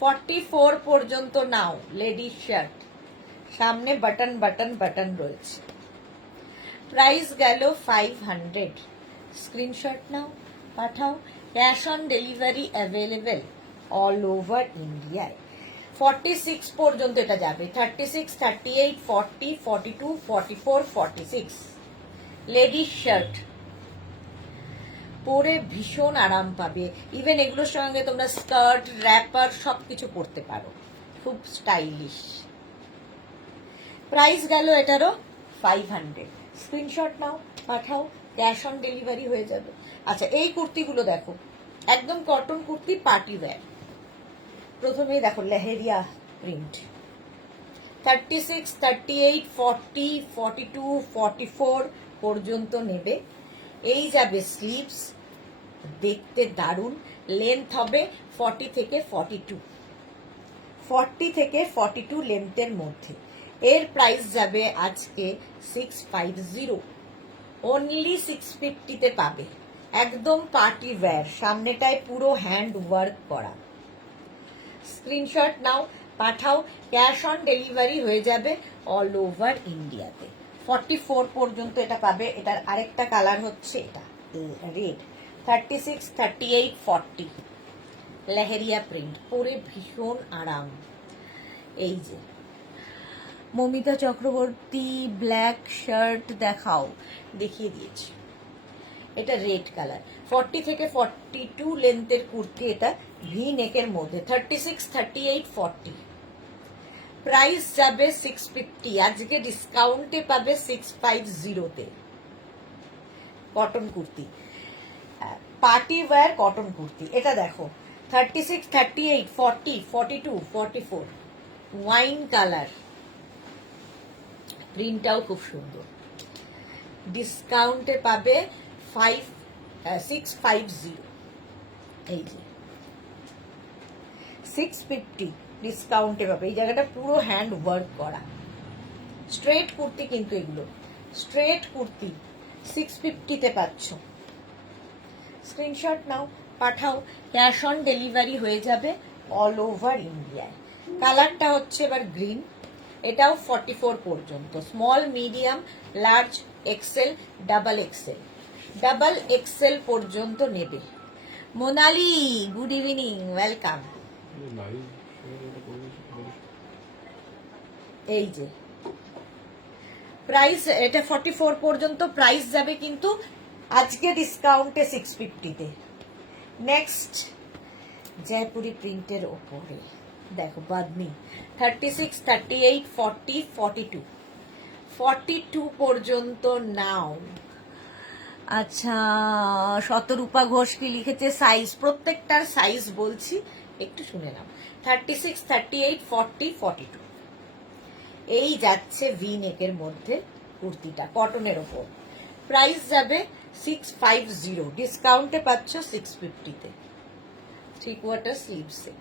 44 পর্যন্ত নাও। লেডিস শার্ট, সামনে বাটন বাটন বাটন রয়েছে। প্রাইস গেল 500। স্ক্রিনশট নাও, পাঠাও, cash on delivery available all over ইন্ডিয়ায়। 46 পর্যন্ত এটা যাবে। 36, 38, 40, 42, 44, 46 লেডিস শার্ট পরে ভীষণ আরাম পাবে। ইভেন এগুলোর সঙ্গে তোমরা স্কার্ট, র্যাপার সবকিছু পরতে পারো, খুব স্টাইলিশ। প্রাইস গেল এটারও 500। স্ক্রিনশট নাও, পাঠাও, ক্যাশ অন ডেলিভারি হয়ে যাবে। আচ্ছা, এই কুর্তিগুলো দেখো একদম কটন কুর্তি পার্টি ওয়্যার। প্রথমেই দেখো লেহেরিয়া প্রিন্ট, 36, 38, 40, 42, 44 পর্যন্ত নেবে। এই যাবে স্লিভস, দেখতে দারুণ। লেন্থ হবে 40 থেকে 42, 40 থেকে 42 লেন্থের মধ্যে। এর প্রাইস যাবে আজকে 650, অনলি 650-তে পাবে। একদম পার্টি ওয়্যার, সামনেটায় পুরো হ্যান্ড ওয়ার্ক করা। স্ক্রিনশট নাও, পাঠাও, ক্যাশ অন ডেলিভারি হয়ে যাবে অল ওভার ইন্ডিয়াতে। 44 পর্যন্ত এটা পাবে। এটার আরেকটা কালার হচ্ছে এটা রেড, 36, 38, 40 লেহেরিয়া প্রিন্ট, পরে ভীষণ আরাম। এই যে মমিতা চক্রবর্তী ব্ল্যাক শার্ট দেখাও, দেখিয়ে দিয়েছি। এটা রেড কালার, 40 থেকে 42 লেন্থের কুর্তি, এটা ভি নেকের মধ্যে, 36, 38, 40 প্রাইস যাবে 650। আজকে ডিসকাউন্টে পাবে 650-তে। Cotton kurti, party wear cotton kurti. এটা দেখো 36, 38, 40, 42, 44 ওয়াইন কালার, প্রিন্টটাও খুব সুন্দর। ডিসকাউন্টে পাবে 650। এই যে 650 ডিসকাউন্টে পাবে। এই জায়গাটা পুরো হ্যান্ড ওয়ার্ক করা। স্ট্রেট কুর্তি, কিন্তু এগুলো স্ট্রেট কুর্তি 650-তে পাচ্ছ। স্ক্রিনশট নাও, পাঠাও, ক্যাশ অন ডেলিভারি হয়ে যাবে অল ওভার ইন্ডিয়ায়। কালারটা হচ্ছে এবার গ্রিন, এটাও 44 পর্যন্ত, small, medium, large, XL, double XL, double XL পর্যন্ত নেবে। Monali good evening, welcome. এই যে প্রাইস, এটা 44 পর্যন্ত প্রাইস যাবে, কিন্তু আজকে ডিসকাউন্টে 650-তে। নেক্সট জয়পুরি প্রিন্টের ওপরে দেখো বাদনি, 36, 38, 40, 42 42 পর্যন্ত নাও। আচ্ছা, শতরূপা ঘোষ কি লিখেছে সাইজ, প্রত্যেকটার সাইজ বলছি, একটু শুনে নাও। 36, 38, 40, 42 এই যাচ্ছে ভি নেকের মধ্যে কুর্তিটা, কটনের ওপর। প্রাইস যাবে 650, ডিসকাউন্টে পাচ্ছ 650-তে, 3/4 স্লিভসে।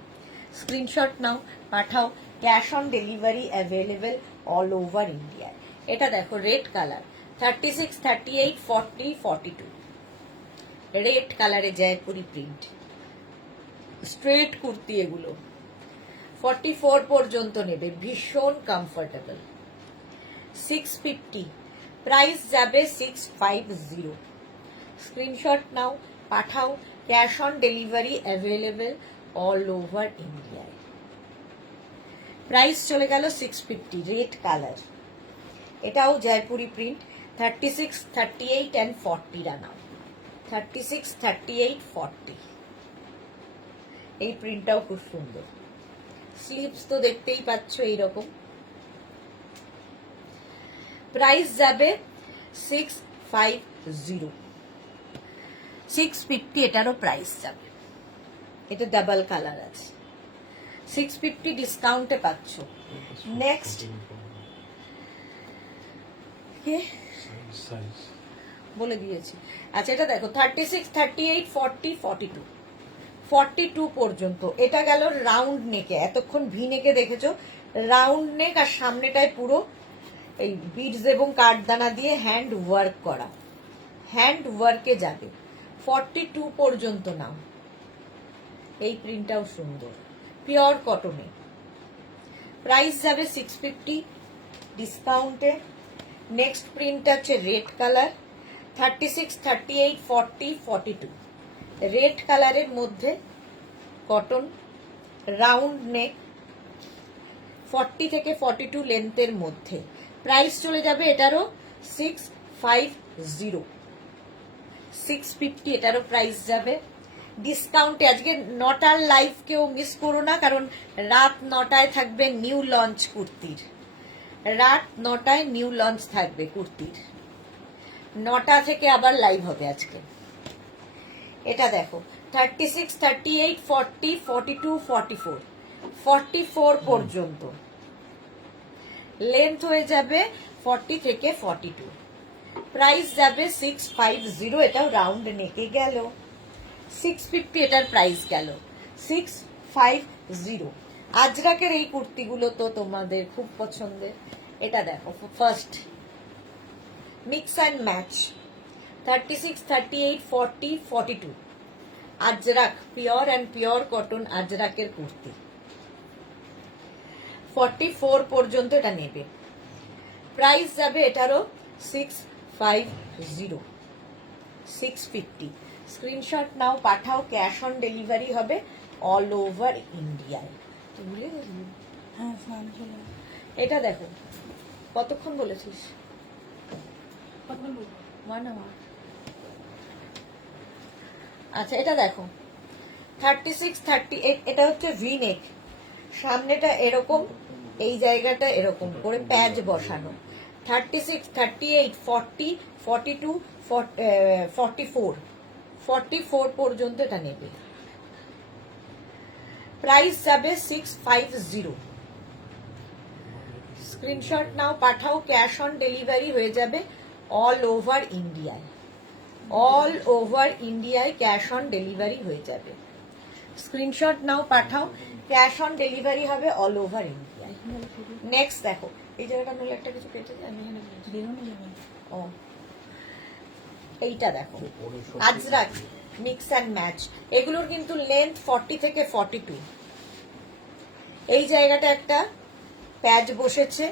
স্ক্রিনশট নাও, পাঠাও, cash on delivery available all over ইন্ডিয়ায়। এটা দেখো রেড কালার, 36, 38, 40, 42 রেড কালারে জয়পুরি প্রিন্ট, স্ট্রেট কুর্তি এগুলো। 44 পর্যন্ত নেবে, ভীষণ কমফোর্টেবল। 650, প্রাইস যাবে 650। স্ক্রিনশট নাও, পাঠাও, cash on delivery available all over ইন্ডিয়ায়। প্রাইস চলে গেল 650, রেড কালার। এটাও জয়পুরি প্রিন্ট, 36, 38 and 40 নাও, 36, 38, 40 এই প্রিন্টটাও খুব সুন্দর। স্লিভস তো দেখতেই পাচ্ছ এইরকম। প্রাইস যাবে 650, 650 এটারও প্রাইস যাবে। এটা ডাবল কালার আছে, 650 ডিসকাউন্টে পাচ্ছ। নেক্সট বলে দিয়েছি। আচ্ছা, এটা দেখো 36, 38, 40, 42 42 পর্যন্ত। এটা গেল রাউন্ড নেকে, এতক্ষণ ভি নেকে দেখেছো, রাউন্ড নেক, আর সামনেটায় পুরো এই বিডস এবং কাঠদানা দিয়ে হ্যান্ড ওয়ার্ক করা, হ্যান্ড ওয়ার্কে যাবে। 42 পর্যন্ত নাও। এই প্রিন্টটাও সুন্দর, পিওর কটনে। প্রাইস যাবে 650 ডিসকাউন্টে। নেক্সট প্রিন্টটা হচ্ছে রেড কালার, 36, 38, 40, 42 রেড কালারের মধ্যে কটন, রাউন্ড নেক, 40 থেকে 42 লেন্থের মধ্যে। প্রাইস চলে যাবে এটারও 650, 650 এটারও প্রাইস যাবে ডিসকাউন্টে। আজকে 9টার লাইভ কেউ মিস করো না, কারণ রাত 9টায় থাকবে নিউ লঞ্চ কুর্তির, রাত 9টায় নিউ লঞ্চ থাকবে কুর্তির, 9টা থেকে আবার লাইভ হবে আজকে। এটা দেখো 36, 38, 40, 42, 44, 44 পর্যন্ত লেন্থ হয়ে যাবে 40 থেকে 42। প্রাইস যাবে 650, এটাও রাউন্ড নেকে গেল। 650 এটার প্রাইস গেল 650। আজরাকের এই কুর্তিগুলো তো তোমাদের খুব পছন্দের। এটা দেখো first mix and match 36, 38, 40, 42 Ajrakh pure and pure cotton আজরাকের কুর্তি। 44 পর্যন্ত এটা নেবে। প্রাইস যাবে এটারও 650, 650। স্ক্রিনশট নাও, পাঠাও, ক্যাশ অন ডেলিভারি হবে অল ওভার ইন্ডিয়ায়। তো ভুলে গেলি? হ্যাঁ স্নান চলে এটা দেখো কতক্ষণ বলেছিস? কতক্ষণ বলবো? 1 hour। আচ্ছা এটা দেখো 36, 38, এটা হচ্ছে ভি নেক, সামনেটা এরকম, এই জায়গাটা এরকম করে প্যাচ বসানো। 36, 38, 40, 42, 44, 44 পর্যন্ত এটা নেবে। প্রাইস যাবে 650। স্ক্রিনশট নাও, পাঠাও, ক্যাশ অন ডেলিভারি হয়ে যাবে অল ওভার ইন্ডিয়ায়। অল ওভার ইন্ডিয়ায় ক্যাশ অন ডেলিভারি হয়ে যাবে। স্ক্রিনশট নাও, পাঠাও, ক্যাশ অন ডেলিভারি হবে অল ওভার ইন্ডিয়ায়। নেক্সট দেখো এই জায়গাটা নইলে একটা কিছু কেটে যায়, আমি এখানে বলছি। বেরোনো যাবে ও এইটা দেখো আজরাক মিক্স অ্যান্ড ম্যাচ, এগুলোর কিন্তু লেন্থ 40 থেকে 42। এই জায়গাটা একটা প্যাচ বসেছে,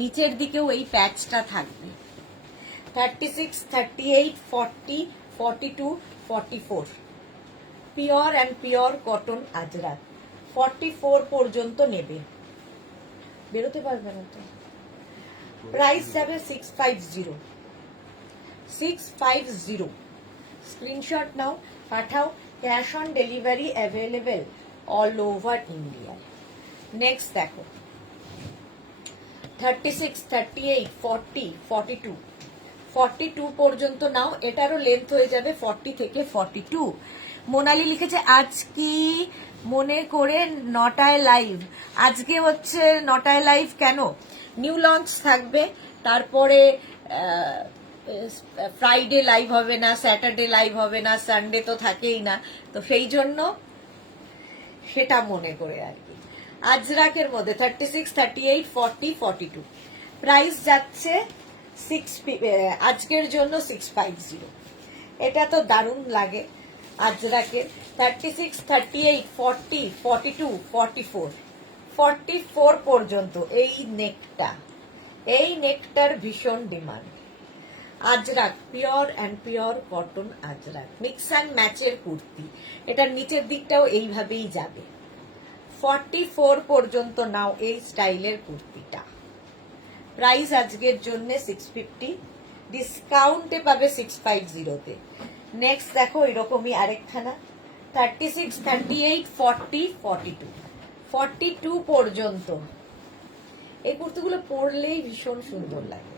নিচের দিকেও এই প্যাচটা থাকবে। 36, 38, 40, 42, 44 pure and pure cotton Ajrak. 44 পর্যন্ত নেবে, বেরোতে পারবে না তো। প্রাইস যাবে 650, 650। স্ক্রিনশট নাও, পাঠাও, cash on delivery available all over India. Next দেখো 36, 38, 40, 42, 42 পর্যন্ত নাও, এটারও লেন্থ হয়ে যাবে 40 থেকে 42। মোনালি লিখেছে আজ কি মনে করে 9টায় লাইভ? আজকে হচ্ছে 9টায় লাইভ কেন? নিউ লঞ্চ থাকবে, তারপরে ফ্রাইডে লাইভ হবে না, স্যাটারডে লাইভ হবে না, সানডে তো থাকেই না, তো সেই জন্য সেটা মনে করে আর কি। আজরাকের মধ্যে 36, 38, 40, 42 প্রাইস যাচ্ছে আজকের জন্য 650। এটা তো দারুণ লাগে আজরাকের। 36, 38, 40, 42, 44, 44 পর্যন্ত এই নেকটার ভীষণ demand. Ajrak pure and pure cotton Ajrak mix and ম্যাচের কুর্তি। এটার নিচের দিকটাও এইভাবেই যাবে। 44 পর্যন্ত নাও এই স্টাইলের কুর্তিটা। প্রাইস আজকের জন্য 650, ডিসকাউন্টে পাবে 650-তে। নেক্সট দেখো এরকমই আরেকখানা 36, 38, 40, 42, 42 পর্যন্ত। এই কুর্তিগুলো পরলেই ভীষণ সুন্দর লাগে।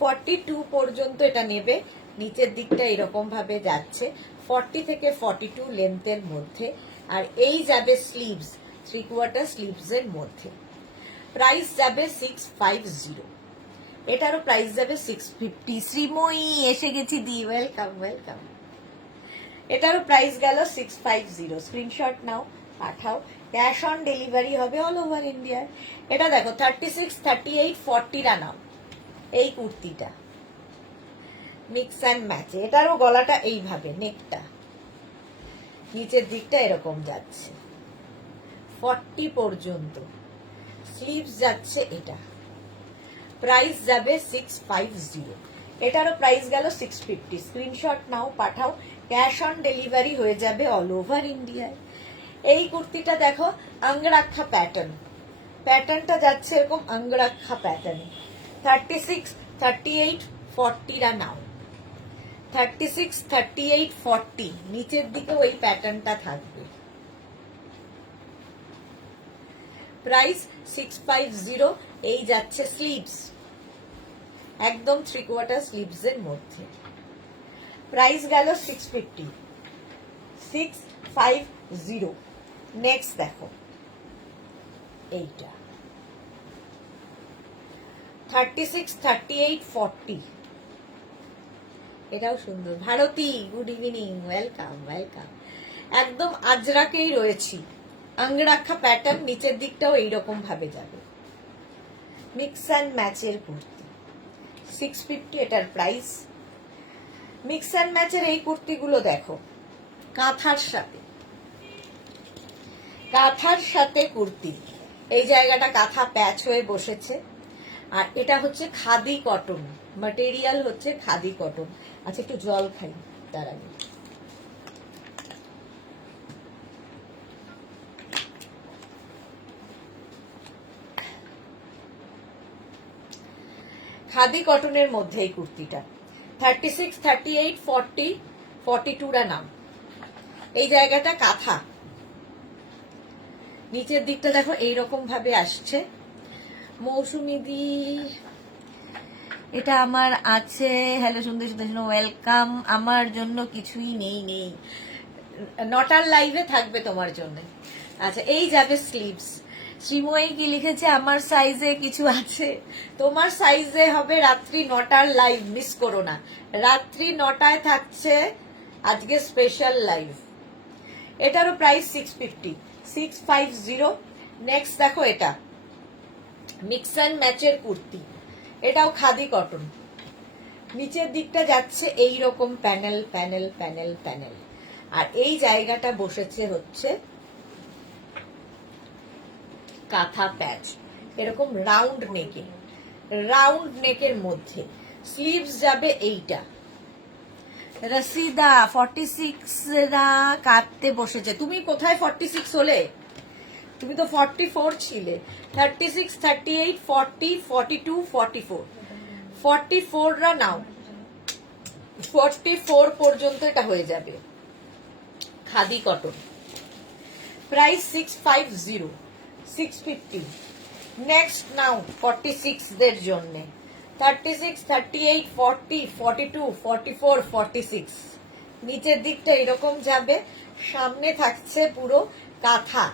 42 পর্যন্ত এটা নেবে, নিচের দিকটা এরকম ভাবে যাচ্ছে 40 থেকে 42 লেন্থের মধ্যে, আর এই যাবে স্লিভস, 3/4 স্লিভস এর মধ্যে। প্রাইস যাবে 650, এটারও প্রাইস যাবে 650। শ্রীময়ী এসে গেছি দি, ওয়েলকাম ওয়েলকাম। এটারও প্রাইস গেল 650। স্ক্রিনশট নাও, পাঠাও, ক্যাশ অন ডেলিভারি হবে অল ওভার ইন্ডিয়ায়। এটা দেখো 36, 38, 40 নাও এই কুর্তিটা মিক্স অ্যান্ড ম্যাচ। এটারও গলাটা এইভাবে, নেকটা নিচের দিকটা এরকম যাচ্ছে 40 পর্যন্ত, স্লিভস যাচ্ছে এটা। প্রাইস যাবে 650, এটারও প্রাইস গেল 650। স্ক্রিনশট নাও, পাঠাও, ক্যাশ অন ডেলিভারি হয়ে যাবে অল ওভার ইন্ডিয়ায়। এই কুর্তিটা দেখো অঙ্গরাক্ষা প্যাটার্নটা যাচ্ছে এরকম অঙ্গরাক্ষা প্যাটার্ন। 36, 38, 40 নাও। 36, 38, 40 নিচের দিকেও এই প্যাটার্নটা থাকবে। প্রাইস 650, এই যাচ্ছে স্লিভস, একদম 3/4 স্লিভস এর মধ্যে। প্রাইস গেল 650, 650। নেক্সট দেখো এইটা 36, 38, 40। এটাও সুন্দর। Bharati, good evening, welcome welcome. একদম আজরাকেই রয়েছি, আঙ্গরাক্ষা প্যাটার্ন, নিচের দিকটাও এইরকম ভাবে যাবে। মিক্স অ্যান্ড ম্যাচের কুর্তি 650 এটার প্রাইস। মিক্স অ্যান্ড ম্যাচের এই কুর্তিগুলো দেখো, কাঁথার সাথে কুর্তি, এই জায়গাটা কাঁথা প্যাচ হয়ে বসেছে, আর এটা হচ্ছে খাদি কটন, ম্যাটেরিয়াল হচ্ছে খাদি কটন। আচ্ছা একটু জল খাই তার আগে। খাদি কটনের মধ্যে এই কুর্তিটা 36, 38, 40, 42 নাম। এই জায়গাটা কাঁথা, নিচের দিকটা দেখো এইরকম ভাবে আসছে। মৌসুমি দি, এটা আমার আছে। হ্যালো সুন্দর সুন্দর, ওয়েলকাম। আমার জন্য কিছুই নেই, নটার লাইভে থাকবে তোমার জন্য। আচ্ছা এই যাবে স্লিভস। শ্রীময়ী কি লিখেছে, আমার সাইজে কিছু আছে? তোমার সাইজে হবে রাত্রি 9টার লাইভ, মিস করো না। রাত্রি 9টায় থাকছে আজকে স্পেশাল লাইভ। এটারও প্রাইস 650, 650। নেক্সট দেখো এটা মিক্স অ্যান্ড ম্যাচের কুর্তি, এটাও খাদি কটন, নিচের দিকটা যাচ্ছে এই রকম প্যানেল প্যানেল প্যানেল প্যানেল, আর এই জায়গাটা বসেছে হচ্ছে কাঁথা প্যাচ, এরকম রাউন্ড নেকের মধ্যে। স্লিভস যাবে এইটা। রসিদা 46 কাটতে বসেছে। তুমি কোথায় 46 হলে? তুমি তো 44 ছিলে। 36, 38, 40, 42, 44, 44 নাও। 44 পর্যন্ত এটা হয়ে যাবে। Khadi cotton, price 650, 650। নেক্সট নাও 46 দের জন্য 36, 38, 40, 42, 44, 46। নিচের দিকটা এরকম যাবে, সামনে থাকছে পুরো কাঁথা,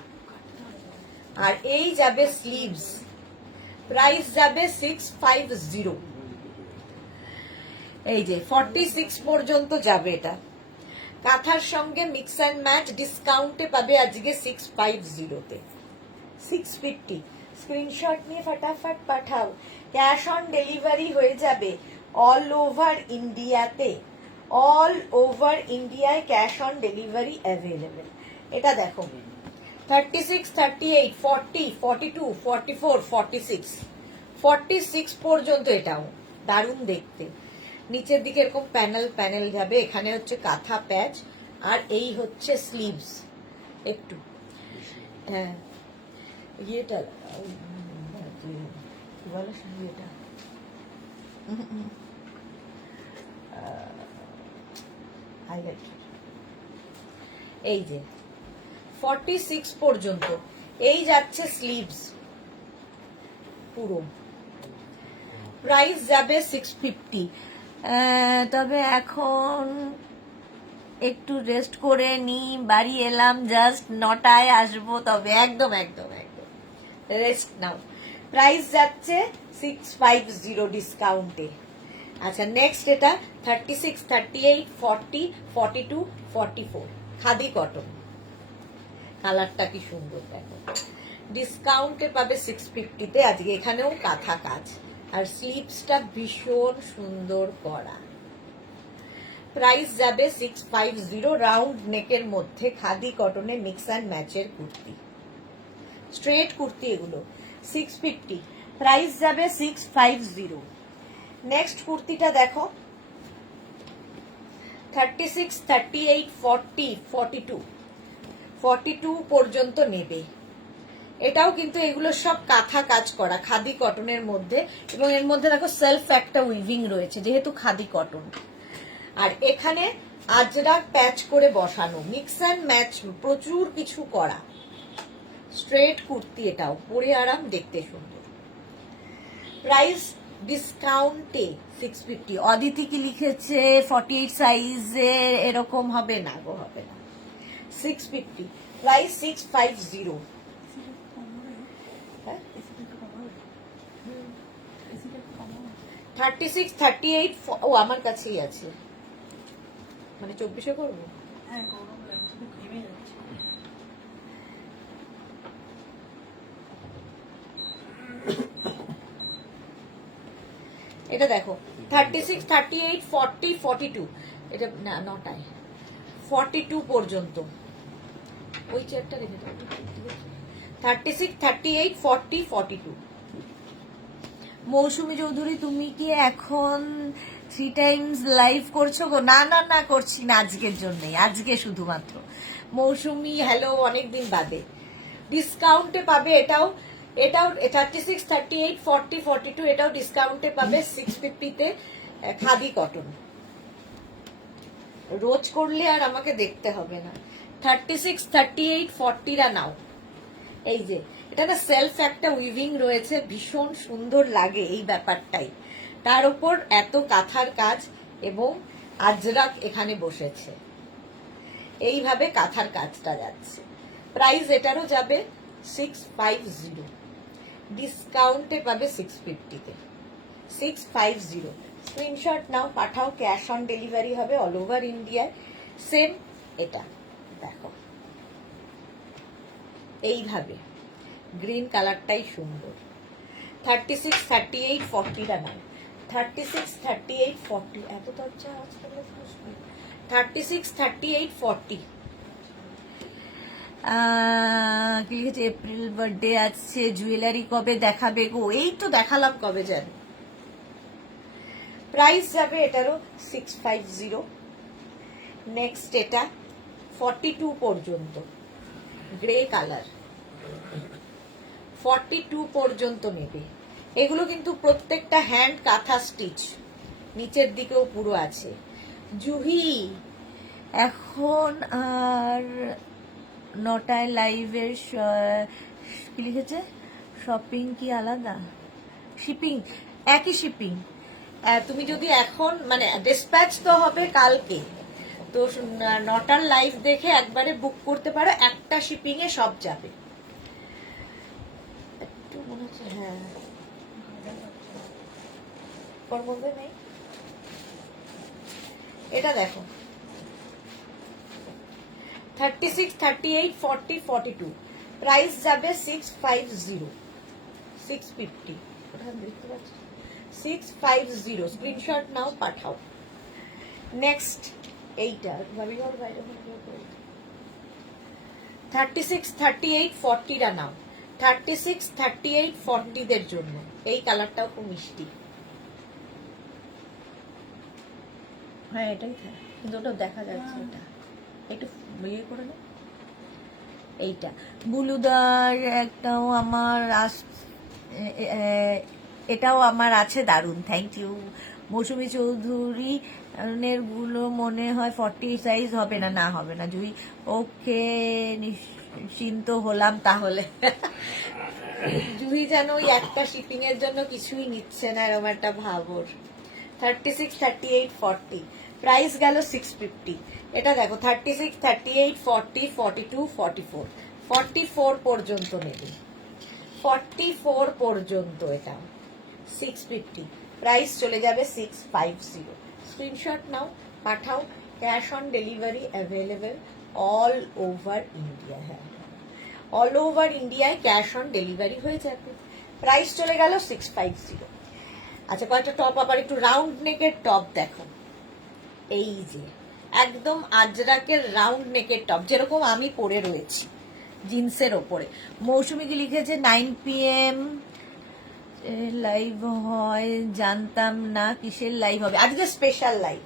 আর এই যাবে স্লিভস। প্রাইস যাবে 650। এই যে 46 পর্যন্ত যাবে এটা। কাঁথার সঙ্গে মিক্স অ্যান্ড ম্যাচ ডিসকাউন্টে পাবে আজকে 650-তে। 650 স্ক্রিনশট নিয়ে ফটাফট পাঠাও। ক্যাশ অন ডেলিভারি হয়ে যাবে অল ওভার ইন্ডিয়াতে। অল ওভার ইন্ডিয়ায় ক্যাশ অন ডেলিভারি অ্যাভেলেবেল। এটা দেখো 36, 38, 40, 42, 44, 46, 46 পর্যন্ত। এটাও দারুণ দেখতে। নিচের দিকে এরকম প্যানেল প্যানেল যাবে, এখানে হচ্ছে কাঁথা প্যাচ, আর এই হচ্ছে স্লিভস। একটু হ্যাঁ ইয়েটা কি বলে ইয়েটা, এই যে 46 পর্যন্ত এই যাচ্ছে স্লিভস পুরো। প্রাইস যাবে 650। তবে এখন একটু রেস্ট করে নি, বাড়ি এলাম জাস্ট 9টায় আসবো, তবে একদম একদম একদম রেস্ট নাও। প্রাইস যাচ্ছে 650 ডিসকাউন্টে। আচ্ছা নেক্সট এটা 36, 38, 40, 42, 44 খাদি কটন। কালারটা কি সুন্দর দেখো, ডিসকাউন্টে পাবে 650-তে আজকে। এখানেও কাঁথা কাজ, আর স্লিভসটা ভীষণ সুন্দর করা। প্রাইস যাবে 650, রাউন্ড নেকের মধ্যে খাদি কটনে মিক্স অ্যান্ড ম্যাচের কুর্তি, স্ট্রেট কুর্তি এগুলো। 650, প্রাইস যাবে 650। নেক্সট কুর্তিটা দেখো 36, 38, 40, 42, 42 পর্যন্ত নেবে। এটাও কিন্তু এগুলো সব কাঁথা কাজ করা খাদি কটনের মধ্যে, এবং এর মধ্যে দেখো সেলফ একটা উইভিং রয়েছে যেহেতু খাদি কটন, আর এখানে আজরাক প্যাচ করে বসানো, মিক্স অ্যান্ড ম্যাচ প্রচুর কিছু করা। স্ট্রেট কুর্তি, এটাও পরে আরাম, দেখতে সুন্দর। প্রাইস ডিসকাউন্টে 650। অদিতি কি লিখেছে 48 সাইজে এরকম হবে না গো, হবে না। 650, প্রাইস 650। হ্যাঁ 36, 38, ও আমার কাছেই আছে, মানে 24-এ করবো। হ্যাঁ গরম লাগছে, তো ঘেমে যাচ্ছে। এটা দেখো 36, 38, 40, 42, এটা না নটায় 42 পর্যন্ত। ওই চেয়ারটা রেখে দাও। 36, 38, 40, 42। মৌসুমী চৌধুরী, তুমি কি এখন 3 টাইমস লাইভ করছো গো? না না না, করছি না আজকের জন্যই, আজকে শুধুমাত্র। মৌসুমী হ্যালো, অনেকদিন বাদে। ডিসকাউন্টে পাবে এটাও, এটাও 36, 38, 40, 42, এটাও ডিসকাউন্টে পাবে 650-তে, খাদি কটন। রোজ করলে আর আমাকে দেখতে হবে না। 36, 38, 40-রা নাও। এই যে এটা না সেলফ একটা উইভিং রয়েছে, ভীষণ সুন্দর লাগে এই ব্যাপারটাই। তার উপর এত কাঁথার কাজ এবং আজরাক এখানে বসেছে, এইভাবে কাঁথার কাজটা যাচ্ছে। প্রাইস এটারও যাবে 650, ডিসকাউন্টে পাবে 650-তে। 650 স্ক্রিনশট নাও, পাঠাও, ক্যাশ অন ডেলিভারি হবে অল ওভার ইন্ডিয়ায়। সেম এটা দেখো এইভাবে, গ্রিন কালারটাই সুন্দর। 36, 38, 40-রা নাও। 36, 38, 40, এত দরজা আজকাল 36, 38, 40। কি লিখেছে? এপ্রিল বার্থডে আছে, জুয়েলারি কবে দেখাবে গো? এই তো দেখালাম কবে জানি। প্রাইস যাবে এটারও 650। নেক্সট এটা 42 পর্যন্ত, গ্রে কালার, 42 পর্যন্ত নেবে। এগুলো কিন্তু প্রত্যেকটা হ্যান্ড কাঁথা স্টিচ, নিচের দিকেও পুরো আছে। জুহি এখন আর 9টায় লাইভের কি লিখেছে? শপিং কি আলাদা? শিপিং একই শিপিং। তুমি যদি এখন মানে ডিসপ্যাচ তো হবে কালকে, তো 9টার লাইভ দেখে একবারে বুক করতে পারো, একটা শিপিং এ সব যাবে। একটু মনে হচ্ছে হ্যাঁ ওর মধ্যে নেই। এটা দেখো 36, 38, 40, 42, প্রাইস যাবে 650, 650। দেখতে পাচ্ছ 650, স্ক্রিনশট নাও, পাঠাও। নেক্সট এইটা 36, 38, 40-রা নাও। 36, 38, 40-দের জন্য এই কালারটাও খুব মিষ্টি। হ্যাঁ এটাই থাকে, কিন্তু ওটা দেখা যাচ্ছে, এটা একটু ইয়ে করে না। এইটা বুলুদার একটাও আমার এটাও আমার আছে, দারুণ, থ্যাংক ইউ। মৌসুমী চৌধুরী এর গুলো মনে হয় 40 সাইজ হবে না। না হবে না জুই। ওকে নিশ্চিন্ত হলাম তাহলে। জুই যেন ওই একটা শিপিং এর জন্য কিছুই নিচ্ছে না, এরকম একটা ভাবর। 36, 38, 40, প্রাইস গেল 650। এটা দেখো 36, 38, 40, 42, 44, 44 পর্যন্ত নেবে, 44 পর্যন্ত এটা 650, প্রাইস চলে যাবে 650। স্ক্রিনশট নাও, পাঠাও, cash on delivery available all over India. হ্যাঁ অল ওভার ইন্ডিয়ায় ক্যাশ অন ডেলিভারি হয়ে যাবে। প্রাইস চলে গেল 650। আচ্ছা কয়েকটা টপ, আবার একটু রাউন্ড নেকের টপ দেখো। এই যে একদম আজরাকের রাউন্ড নেকের টপ, যেরকম আমি পরে রয়েছি জিন্সের ওপরে। মৌসুমী কি লিখেছে 9 PM লাইভ হয়, জানতাম না। কিসের লাইভ হবে? আজকে স্পেশাল লাইভ।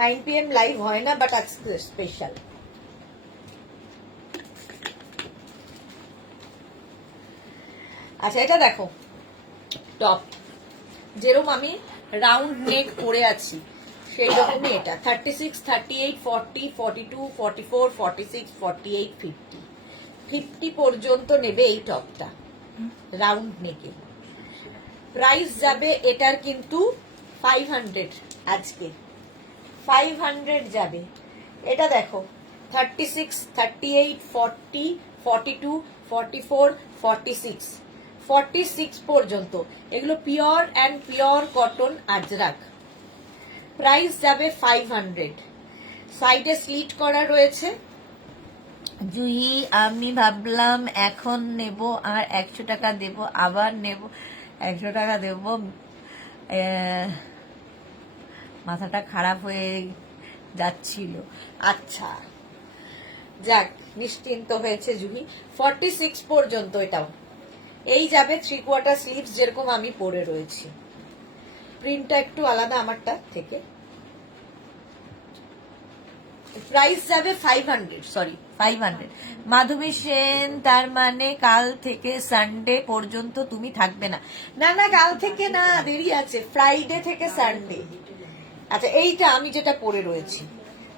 9 PM লাইভ হয় না, বাট আজকে স্পেশাল। আচ্ছা এটা দেখো টপ, যেরকম আমি রাউন্ড নেক পরে আছি সেই রকমই এটা। 36, 38, 40, 42, 44, 46, 48, 50, 50 পর্যন্ত নেবে এই টপটা রাউন্ড নেকে। প্রাইস যাবে এটার কিন্তু 500, আজকে 500 যাবে। এটা দেখো 36, 38, 40, 42, 44, 46, 46 পর্যন্ত এগুলো pure and pure cotton Ajrak. Price যাবে 500। সাইডে স্লিট করা রয়েছে। জুহি আমি ভাবলাম এখন নেব আর 100 টাকা দেব, আবার নেব 100 টাকা দেব, মাথাটা খারাপ হয়ে যাচ্ছিল। আচ্ছা যাক, নিশ্চিন্ত হয়েছে জুহি। 46 পর্যন্ত এটাও। এই যাবে 3/4 স্লিভস, যেরকম আমি পরে রয়েছি। প্রিন্টটা একটু আলাদা আমারটা থেকে। প্রাইস যাবে 500, সরি 500। মাধবী সেন, তার মানে কাল থেকে সানডে পর্যন্ত তুমি থাকবে না? না না, কাল থেকে না, দেরি আছে, ফ্রাইডে থেকে সানডে। আচ্ছা, এইটা আমি যেটা পরে রয়েছি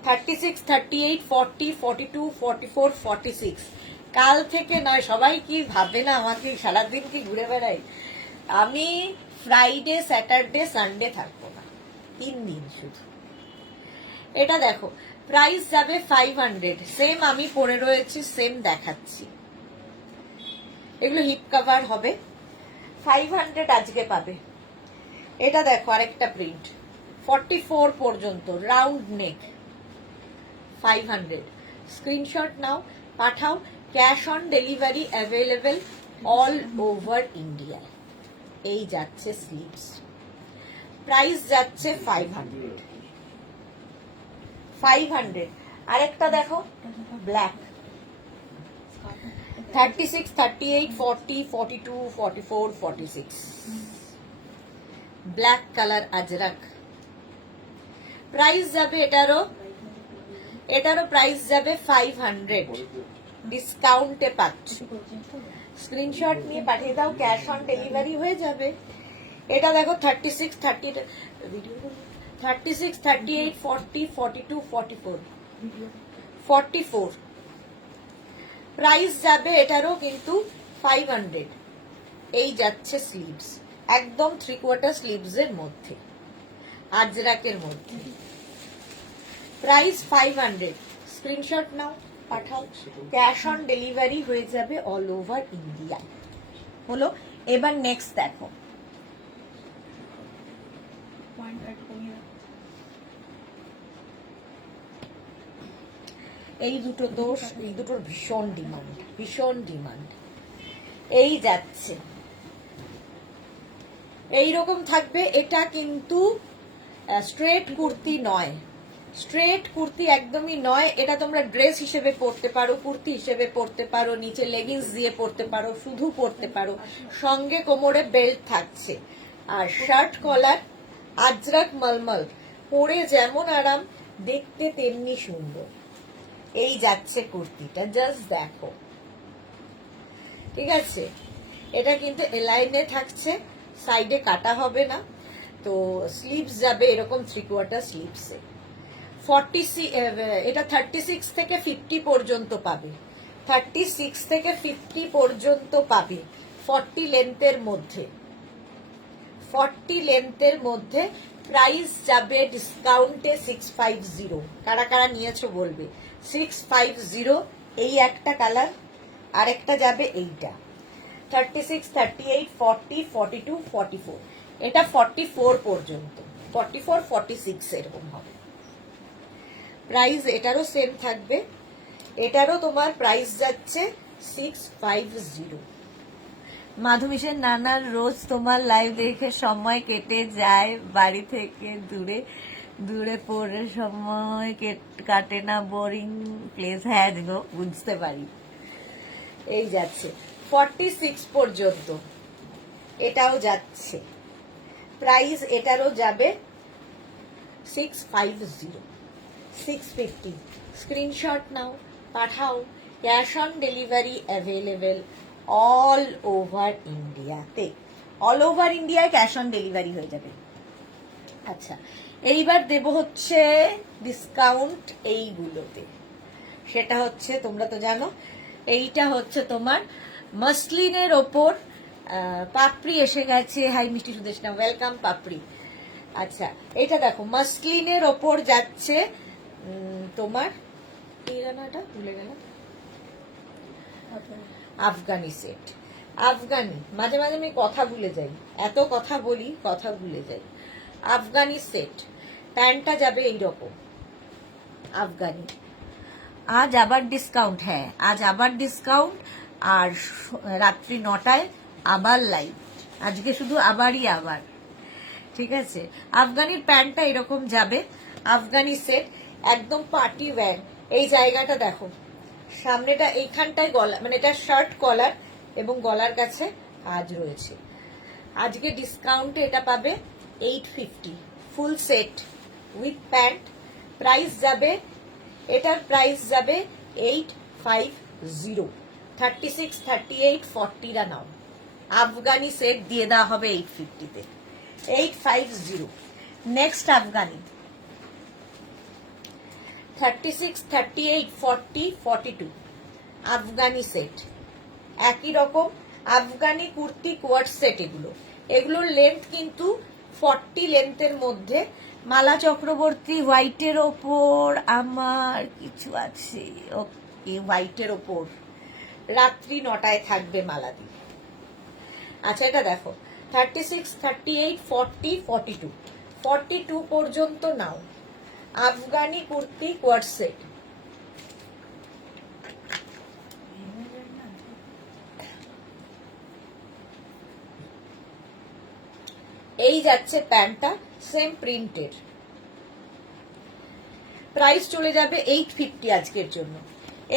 36, 38, 40, 42, 44, 46, কাল থেকে নয়। সবাই কি ভাবে না আমাকে সারাদিন কি ঘুরে বেড়াই? আমি ফ্রাইডে, স্যাটারডে, সানডে থাকবো না, 3 দিন শুধু। এটা দেখো, প্রাইস যাবে 500। সেম আমি পরে রয়েছি, সেম দেখাচ্ছি। এগুলো হিপ কভার হবে। 500 আজকে পাবে। এটা দেখো আরেকটা প্রিন্ট, 44 পর্যন্ত, রাউন্ড নেক, 500। স্ক্রিনশট নাও, পাঠাও। Cash on delivery available all over India. এই যাচ্ছে স্লিভস। প্রাইস যাচ্ছে 500। 500। আরেকটা দেখো, black, 36, 38, 40, 42, 44, 46, black colour Ajrak. Price যাবে এটারও প্রাইস যাবে 500। ডিসকাউন্টে পাচ্ছ। স্ক্রিনশট নিয়ে পাঠিয়ে দাও, ক্যাশ অন ডেলিভারি হয়ে যাবে। এটা দেখো 36, 38, 40, 42, 44, 44। প্রাইস যাবে এটারও কিন্তু 500। এই যাচ্ছে স্লিভস, একদম 3/4 স্লিভস এর মধ্যে, আজরাকের মধ্যে। প্রাইস 500। স্ক্রিনশট নাও, পাঠাও। ক্যাশ অন ডেলিভারি হয়ে যাবে অল ওভার ইন্ডিয়া। হলো। এবার নেক্সট দেখো, এই দুটোর ভীষণ ডিমান্ড। এই যাচ্ছে, এইরকম থাকবে। এটা কিন্তু স্ট্রেট কুর্তি নয়, স্ট্রেট কুর্তি একদমই নয়। এটা তোমরা ড্রেস হিসেবে পরতে পারো, কুর্তি হিসেবে পরতে পারো, নিচে লেগিংস দিয়ে পরতে পারো, শুধু পরতে পারো। সঙ্গে কোমরে বেল্ট থাকছে, আর শার্ট কলার আজরাক মলমল। পরে যেমন আরাম, দেখতে তেমনি সুন্দর। এই যাচ্ছে কুর্তিটা, জাস্ট দেখো। ঠিক আছে, এটা কিন্তু এলাইনে থাকছে, সাইডে কাটা হবে না। তো স্লিভস যাবে এরকম 3/4 স্লিভসে। 46, এটা 36 থেকে 50 পর্যন্ত পাবে। 36 থেকে 50 পর্যন্ত পাবে 40 লেন্থের মধ্যে। 40 লেন্থের মধ্যে। প্রাইস যাবে ডিসকাউন্টে 650। কারা কারা নিয়েছো বলবে। 650। এই একটা কালার, আরেকটা যাবে এইটা 36, 38, 40, 42, 44। এটা 44 পর্যন্ত, 44, 46 এরকম হবে। প্রাইস এটারও সেম থাকবে। এটারও তোমার প্রাইস যাচ্ছে 650। মাধবী সেন, নানার রোজ তোমার লাইভ দেখে সময় কেটে যায়, বাড়ি থেকে দূরে পড়ে সময় কাটে না, বোরিং প্লেস। হ্যাঁ গো, বুঝতে পারি। এই যাচ্ছে 46 পর্যন্ত, এটাও যাচ্ছে। প্রাইস এটারও যাবে 650, 650। স্ক্রিনশট নাও, পাঠাও। Cash on delivery available all over ইন্ডিয়াতে। অল ওভার ইন্ডিয়ায় ক্যাশ অন ডেলিভারি হয়ে যাবে। আচ্ছা, এইবার দেব হচ্ছে ডিসকাউন্ট এইগুলোতে। সেটা হচ্ছে, তোমরা তো জানো, এইটা হচ্ছে তোমার মসলিনের ওপর পাপড়ি এসে গেছে। হাই মিষ্টি সুদেশনা, ওয়েলকাম পাপড়ি। আচ্ছা, এটা দেখো, মসলিনের ওপর যাচ্ছে তোমার কি জানো এটা ভুলে গেলাম, আফগানি সেট। আফগানি, মাঝে মাঝে আমি কথা ভুলে যাই, এত কথা বলি কথা ভুলে যাই। আফগানি সেট, প্যান্টটা যাবে এইরকম আফগানি। আজ আবার ডিসকাউন্ট, হ্যাঁ আজ আবার ডিসকাউন্ট। আর রাত্রি 9টায় আবার লাইভ, আজকে শুধু আবারই আবার, ঠিক আছে। আফগানির প্যান্টটা এরকম যাবে, আফগানি সেট, একদম পার্টি ওয়্যার। এই জায়গাটা দেখো, সামনেটা এইখানটায় গলা, মানে এটা শার্ট কলার এবং গলার কাছে কাজ রয়েছে। আজকে ডিসকাউন্টে এটা পাবে 850 full set with pant. Price যাবে, এটার প্রাইস যাবে 850। 36, 38, 40রা নাও, আফগানি সেট দিয়ে দেওয়া হবে 850-তে, 850। নেক্সট আফগানি 36, 38, 40, 42 আফগানি সেট, একই রকম আফগানি কুর্তি কোয়ার্ড সেট। এগুলোর লেন্থ কিন্তু 40 লেন্থের মধ্যে। মালা চক্রবর্তী হোয়াইটের ওপর আমার কিছু আছে, ওকে হোয়াইটের ওপর রাত্রি 9টায় থাকবে মালা দিয়ে। আচ্ছা এটা দেখো 36, 38, 40, 42, 42 পর্যন্ত নাও, আফগানি কুর্তি কোয়ার্ড সেট। এই যাচ্ছে প্যান্টটা, সেম প্রিন্টের, প্রাইস চলে যাবে 850 আজকের জন্য,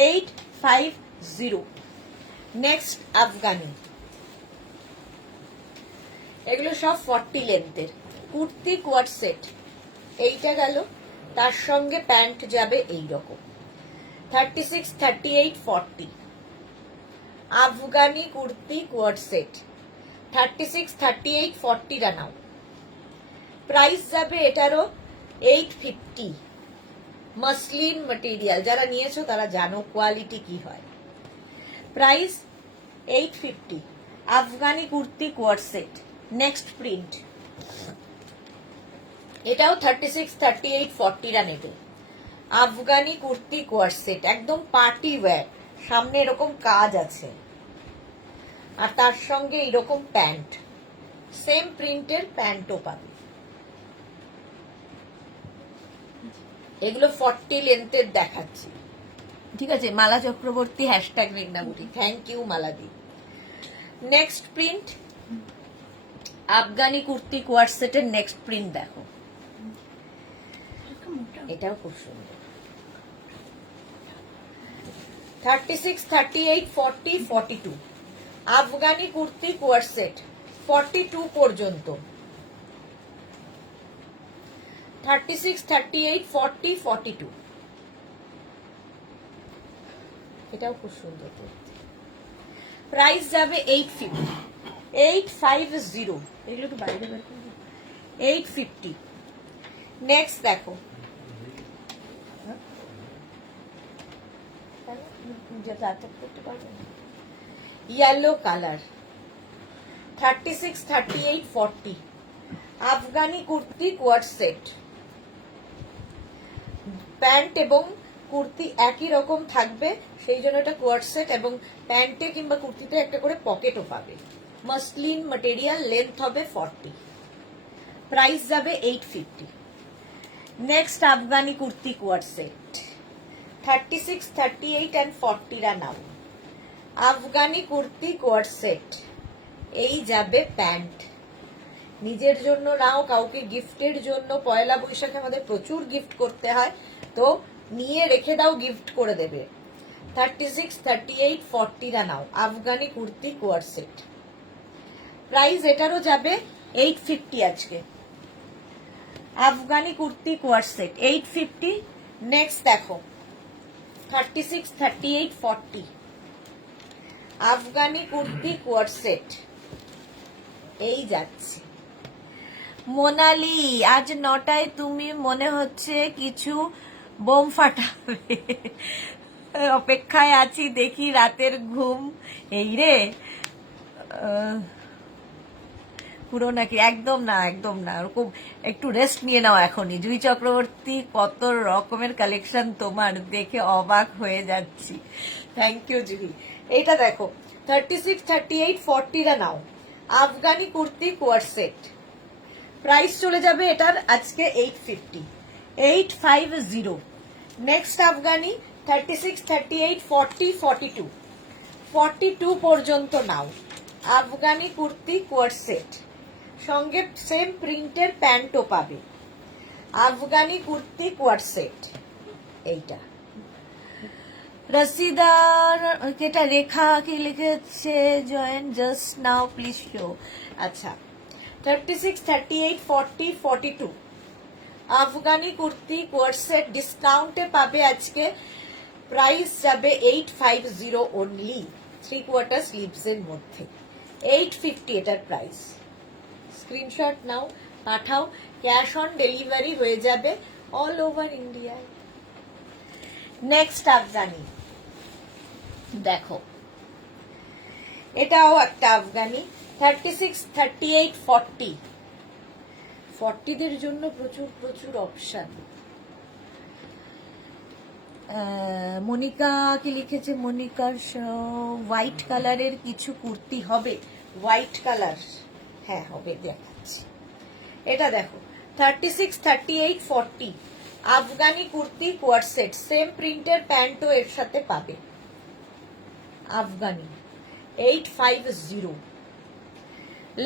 850। নেক্সট আফগানি, এগুলো সব 40 লেন্থের কুর্তি কোয়ার্ড সেট। এইটা গেল, তার সঙ্গে প্যান্ট যাবে এই রকম 36, 38, 40 আফগানি কুর্তি কোয়ার্ড সেট। 36, 38, 40রা নাও, প্রাইস যাবে এটারও 850। মসলিন মেটেরিয়াল, যারা নিয়েছো তারা জানো কোয়ালিটি কি হয়। Price 850, Afghani kurti co-ord set. Next print, এটাও 36, 38, 40রা নেবে, আফগানি কুর্তি কোয়ার্ড সেট, একদম পার্টি ওয়্যার। সামনে এরকম কাজ আছে আর তার সঙ্গে এরকম প্যান্ট, সেম প্রিন্টের প্যান্টও পাবে। এগুলো 40 লেন্থের দেখাচ্ছি, ঠিক আছে। মালা চক্রবর্তী হ্যাশট্যাগ মেঘনাবুটি, থ্যাংক ইউ মালাদি। Next print, Afghani kurti co-ord সেটের নেক্সট প্রিন্ট দেখো, এটাও খুব সুন্দর। 36, 38, 40, 42 আফগানি কুর্তি কোয়ার্ড সেট, 42 পর্যন্ত। 36, 38, 40, 42 এটাও খুব সুন্দর। প্রাইস যাবে 850, 850। এগুলো তো বাইরে বের করবো, 850। নেক্সট দেখো, yellow colour 36, 38, 40 Afghani kurti co-ord set. Pant এবং কুর্তি একই রকম থাকবে, সেই জন্য এটা কোয়ার্ড সেট, এবং প্যান্টে কিংবা কুর্তিতে একটা করে পকেটও পাবে। মসলিন ম্যাটেরিয়াল, লেন্থ হবে 40, প্রাইস যাবে 850। Next Afghani kurti co-ord set, 36, 38 and 40রা নাও, আফগানি কুর্তি কোয়ার্ড সেট। এই যাবে প্যান্ট, নিজের জন্য নাও, কাউকে গিফটের জন্য। পয়লা বৈশাখে আমাদের প্রচুর গিফট করতে হয়, তো নিয়ে রেখে দাও, গিফট করে দেবে। 36, 38, 40রা নাও, Afghani kurti co-ord set. Price এটারও যাবে 850 আজকে, Afghani kurti co-ord set 850। Next দেখো 36, 38, 40 আফগানি কুর্তি কোয়ার্ড সেট। এই যাচ্ছে মোনালি, আজ 9টায় তুমি মনে হচ্ছে কিছু বোম ফাটাবে, অপেক্ষায় আছি, দেখি রাতের ঘুম। এই রে পুরো নাকি? একদম না, একদম না, ওরকম একটু রেস্ট নিয়ে নাও এখনই। জুই চক্রবর্তী, কত রকমের কালেকশন তোমার, দেখে অবাক হয়ে যাচ্ছি। Thank you Juhi. এইটা দেখো 36, 38, 40 নাও, Afghani kurti co-ord set, price চলে যাবে এটার আজকে 850, 850। নেক্সট আফগানি 36, 38, 40, 42, 42 পর্যন্ত নাও, আফগানি কুর্তি কোয়ার সেট, সঙ্গে সেম প্রিন্টের প্যান্টও পাবে, আফগানি কুর্তি কোয়ার সেট। এইটা রসিদার, এটা রেখা কি লিখেছে, join just now please show. আচ্ছা 36, 38, 40, 42 আফগানি কুর্তি কোয়ার সেট ডিসকাউন্টে পাবে আজকে, প্রাইস যাবে 850 অনলি, 3/4 স্লিভস এর মধ্যে, 850 এটার প্রাইস। স্ক্রিনশট নাও, পাঠাও, ক্যাশ অন ডেলিভারি হয়ে যাবে অল ওভার ইন্ডিয়ায়। নেক্সট আফগানি দেখো, এটাও একটা আফগানি 36, 38, 40, 40দের জন্য প্রচুর প্রচুর অপশন। মনিকা কি লিখেছে, মনিকার হোয়াইট কালারের কিছু কুর্তি হবে, হোয়াইট কালার, হ্যাঁ হবে, দেখাচ্ছি। এটা দেখো 36, 38, 40 Afghani kurti co-ord set, same প্রিন্টের প্যান্টও এর সাথে পাবে, আফগানি 850।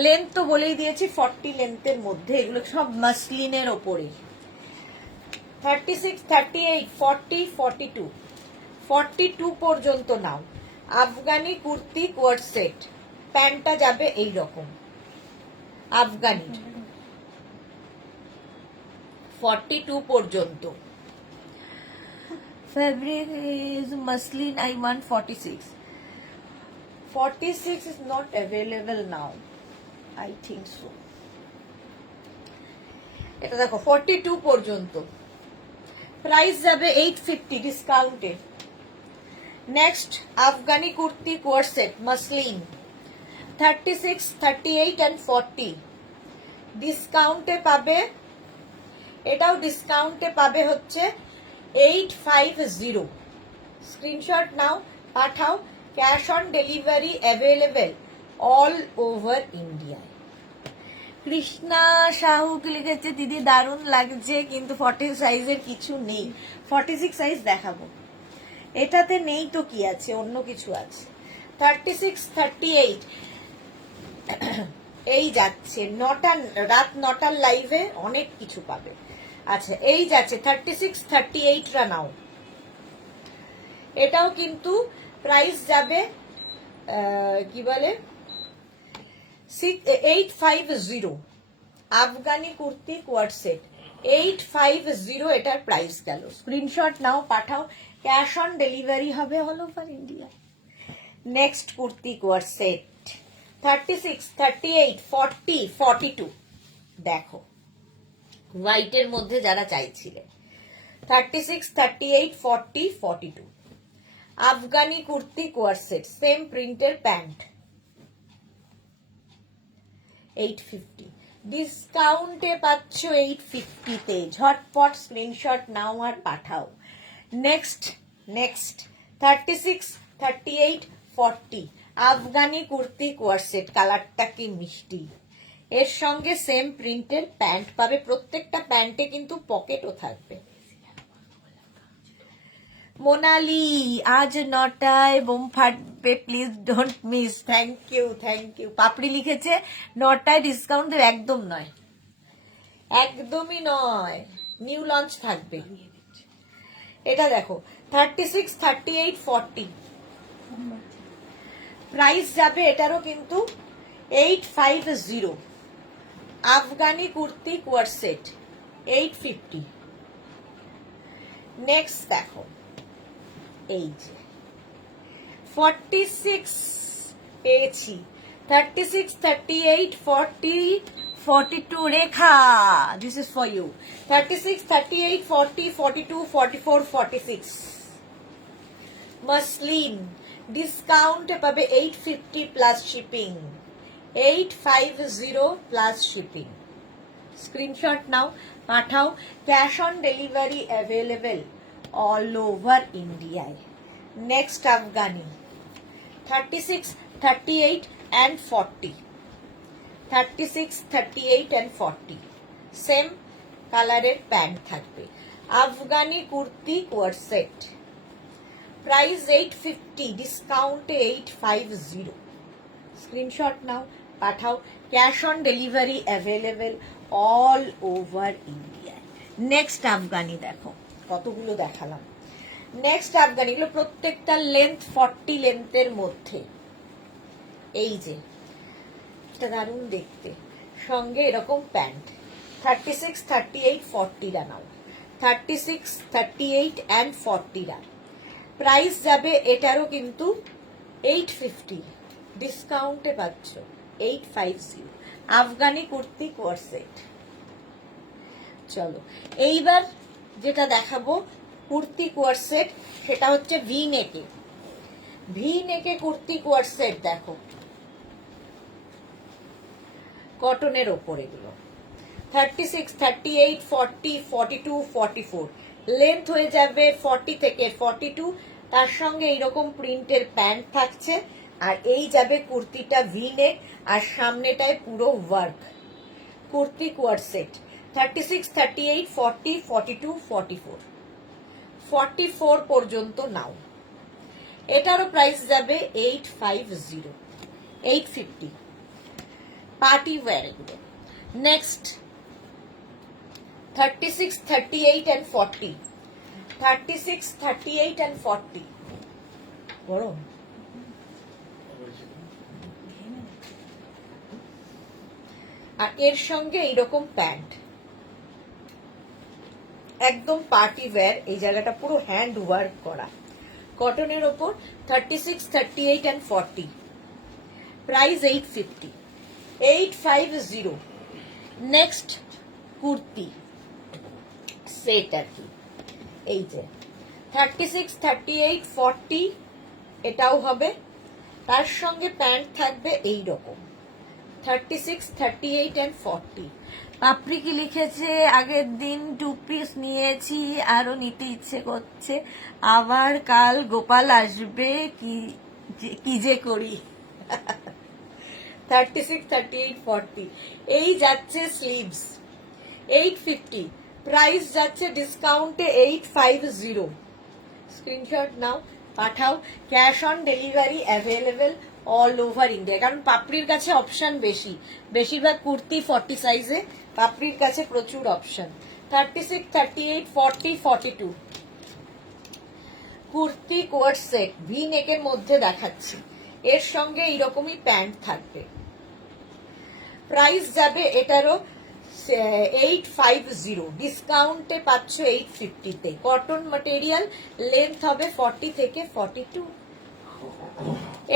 লেন্থ তো বলেই দিয়েছি 40 লেন্থের মধ্যে, এগুলো সব মাসলিনের ওপরে। 36, 38, 40, 42, 42 পর্যন্ত নাও, আফগানি কুর্তি কোয়ার সেট, প্যান্টটা যাবে এই রকম, আফগানি 42 পর্যন্ত। Fabric is muslin, I want 46. 46 is not available now, I think so. এটা দেখো 42 পর্যন্ত, প্রাইস যাবে 850 ডিসকাউন্টে। Next Afghani kurti co-ord set muslin 36, 38 and 40 ডিসকাউন্টে পাবে, এটাও ডিসকাউন্টে পাবে হচ্ছে 850। স্ক্রিনশট নাও, পাঠাও, cash on delivery available all over ইন্ডিয়ায়। কৃষ্ণা সাহু কি লিখেছে, দিদি দারুণ লাগছে কিন্তু 40 সাইজের কিছু নেই, 46 সাইজ দেখাবো, এটাতে নেই তো কি আছে, অন্য কিছু আছে। 36, 38 এই যাচ্ছে, রাত 9টার লাইভে অনেক কিছু পাবে। আচ্ছা এই যাচ্ছে 36, 38 রা নাও, এটাও কিন্তু প্রাইস যাবে কি বলে 850, আফগানি কুর্তি কোয়ার সেট 850 এটার প্রাইস গেল। স্ক্রিনশট নাও, পাঠাও, ক্যাশ অন ডেলিভারি হবে all over India. Next kurti co-ord set 36, 38, 40, 42 দেখো, হোয়াইটের মধ্যে যারা চাইছিলে 36, 38, 40, 42 Afghani kurti co-ord set, same প্রিন্টের প্যান্ট 850, ডিসকাউন্টে পাচ্ছ 850 তে, ঝটপট স্ক্রিনশট নাও আর পাঠাও। Next 36, 38, 40 Afghani kurti co-ord set, কালারটা কি মিষ্টি, এর সঙ্গে সেম প্রিন্টের প্যান্ট পাবে, প্রত্যেকটা প্যান্টে কিন্তু পকেটও থাকবে। মোনালি আজ 9টায় বোম ফাটবে, please don't miss. Thank you, thank you. Papri লিখেছে 9টায় ডিসকাউন্ট দেবে, একদম নয়, একদমই নয়, নিউ লঞ্চ থাকবে। এটা দেখো 36, 38, 40 প্রাইস যাবে এটারও কিন্তু 850, Afghani kurti co-ord set 850। Next দেখো এই যে 46 পেয়েছি, 36, 38, 40, 42 Rekha, this is for you. 36, 38, 40, 42, 44, 46 muslin ডিসকাউন্টে পাবে 850 plus shipping, 850 plus shipping. Screenshot নাও, পাঠাও। Cash on delivery available all over ইন্ডিয়ায়। Next Afghani 36, 38 and 40, 36, 38 and 40 same কালারের প্যান্ট থাকবে। Afghani kurti co-ord set, price 850, ডিসকাউন্টে 850। স্ক্রিনশট নাও, পাঠাও। Cash on delivery available all over India. Next Afghani দেখো, কতগুলো দেখালাম। নেক্সট আফগানি, এগুলো প্রত্যেকটা লেন্থ 40 লেন্থের মধ্যে। এই যে এটা দারুণ দেখতে, সঙ্গে এরকম প্যান্ট। 36, 38, 40 নাও, 36, 38 and 40 প্রাইস যাবে এটারও কিন্তু 850, ডিসকাউন্টে পাচ্ছ 850। Afghani kurti co-ord set. চলো এইবার যেটা দেখাবো কুর্তি কোয়ার সেট, সেটা হচ্ছে ভি নেকে। ভি নেকে কুর্তি কোয়ার সেট দেখো, কটনের ওপর এগুলো। 36, 38, 40, 42, 44 লেন্থ হয়ে যাবে 40 থেকে 42। তার সঙ্গে এইরকম প্রিন্টের প্যান্ট থাকছে, আর এই যাবে কুর্তিটা ভি নেক, আর সামনেটায় পুরো ওয়ার্ক। কুর্তি কোয়ার সেট 36, 38, 40, 42, 44, 44 পর্যন্ত নাও। এটারও প্রাইস যাবে 850, 850। পার্টি ওয়্যার এগুলো। নেক্সট 36, 38 and 40, 36, 38 and 40 গরম। আর এর সঙ্গে এইরকম প্যান্ট, একদম পার্টি ওয়্যার। এই জায়গাটা পুরো হ্যান্ড ওয়ার্ক করা, কটনের ওপর। 36, 38 and 40, price 850, 850। Next kurti set আর কি, এই যে 36, 38, 40 এটাও হবে, তার সঙ্গে প্যান্ট থাকবে এই রকম। 36, 38 and 40। পাপড়ি কি লিখেছে, আগের দিন 2 পিস নিয়েছি, আরো নিতে ইচ্ছে করছে, আবার কাল গোপাল আসবে, কি যে করি। 36, 38, 40 এই যাচ্ছে স্লিভস 850, প্রাইস যাচ্ছে ডিসকাউন্টে 850। স্ক্রিনশট নাও, পাঠাও। Cash on delivery available all over India, কারণ পাপড়ির কাছে অপশন বেশি, বেশিরভাগ কুর্তি 40 সাইজে, পাপড়ির কাছে প্রচুর option. 36, 38, 40, 42 kurti co-ord set V নেকের মধ্যে দেখাচ্ছি, এর সঙ্গে এইরকমই প্যান্ট থাকবে। প্রাইস যাবে এটারও 850, ডিসকাউন্টে পাচ্ছ 850-তে। কটন ম্যাটেরিয়াল, লেন্থ হবে 40 থেকে 42,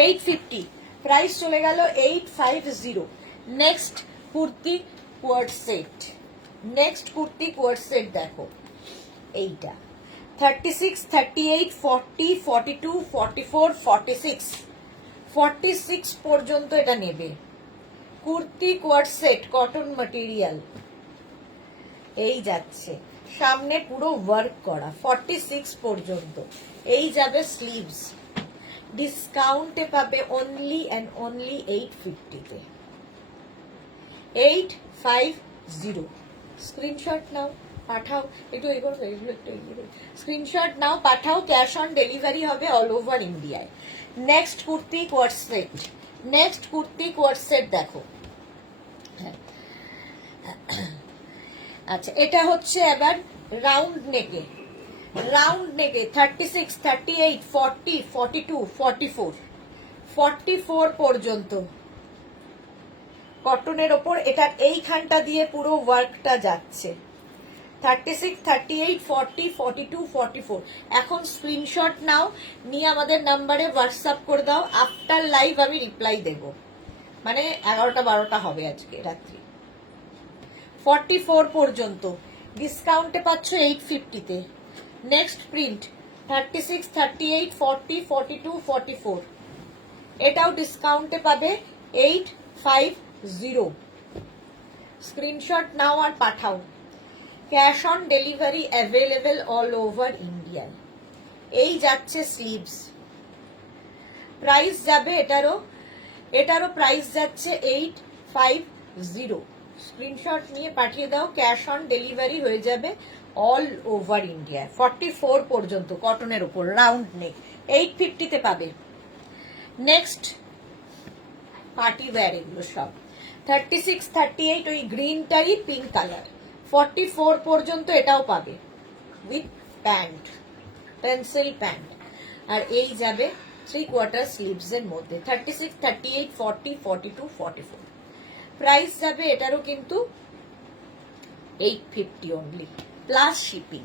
850, প্রাইস চলে গেল 850। Next kurti co-ord set, next kurti co-ord set দেখো এইটা 36, 38, 40, 42, 44, 46, 46 পর্যন্ত এটা নেবে। Kurti co-ord set cotton material, এই যাচ্ছে সামনে পুরো ওয়ার্ক করা, 46 পর্যন্ত। এই যাবে স্লিভস, ডিসকাউন্টে পাবে অনলি অ্যান্ড অনলি 850-তে, 850। স্ক্রিনশট নাও, পাঠাও। একটু এগুলো স্ক্রিনশট নাও, পাঠাও। ক্যাশ অন ডেলিভারি হবে অল ওভার ইন্ডিয়ায়। Next kurti co-ord set, next kurti co-ord set দেখো। আচ্ছা, এটা হচ্ছে এবার রাউন্ড নেকে, রাউন্ড নেকে 36, 38, 40, 42, 44, 44 পর্যন্ত কটনের ওপর। এটার এইখানটা দিয়ে পুরো ওয়ার্কটা যাচ্ছে। 36, 38, 40, 42, 44। এখন স্ক্রিনশট নাও, নিয়ে আমাদের নাম্বারে হোয়াটসঅ্যাপ করে দাও। আফটার লাইভ আমি রিপ্লাই দেব, মানে 11টা 12টা হবে আজকে রাত্রি। 44 পর্যন্ত ডিসকাউন্টে পাচ্ছ 850-তে। নেক্সট প্রিন্ট 36, 38, 40, 42, 44 এটাও ডিসকাউন্টে পাবে 850 স্ক্রিনশট নাও আর পাঠাও। Cash on delivery available all over India. এই যাচ্ছে স্লিভস, প্রাইস যাবে এটারও প্রাইস যাচ্ছে 850। স্ক্রিনশট নিয়ে পাঠিয়ে দাও, ক্যাশ অন ডেলিভারি হয়ে যাবে অল ওভার ইন্ডিয়া। 44 পর্যন্ত কটনের উপর রাউন্ড নেক, 850-তে পাবে। নেক্সট পার্টি ওয়্যার, এগুলো সব 36, 38 ওই গ্রিনটাই পিঙ্ক কালার। 44 পর্যন্ত এটাও পাবে উইথ প্যান্ট, পেন্সিল প্যান্ট। আর এই যাবে 3/4 স্লিভস এর মধ্যে। 36, 38, 40, 42, 44 প্রাইস যাবে এটারও কিন্তু 850 only plus shipping.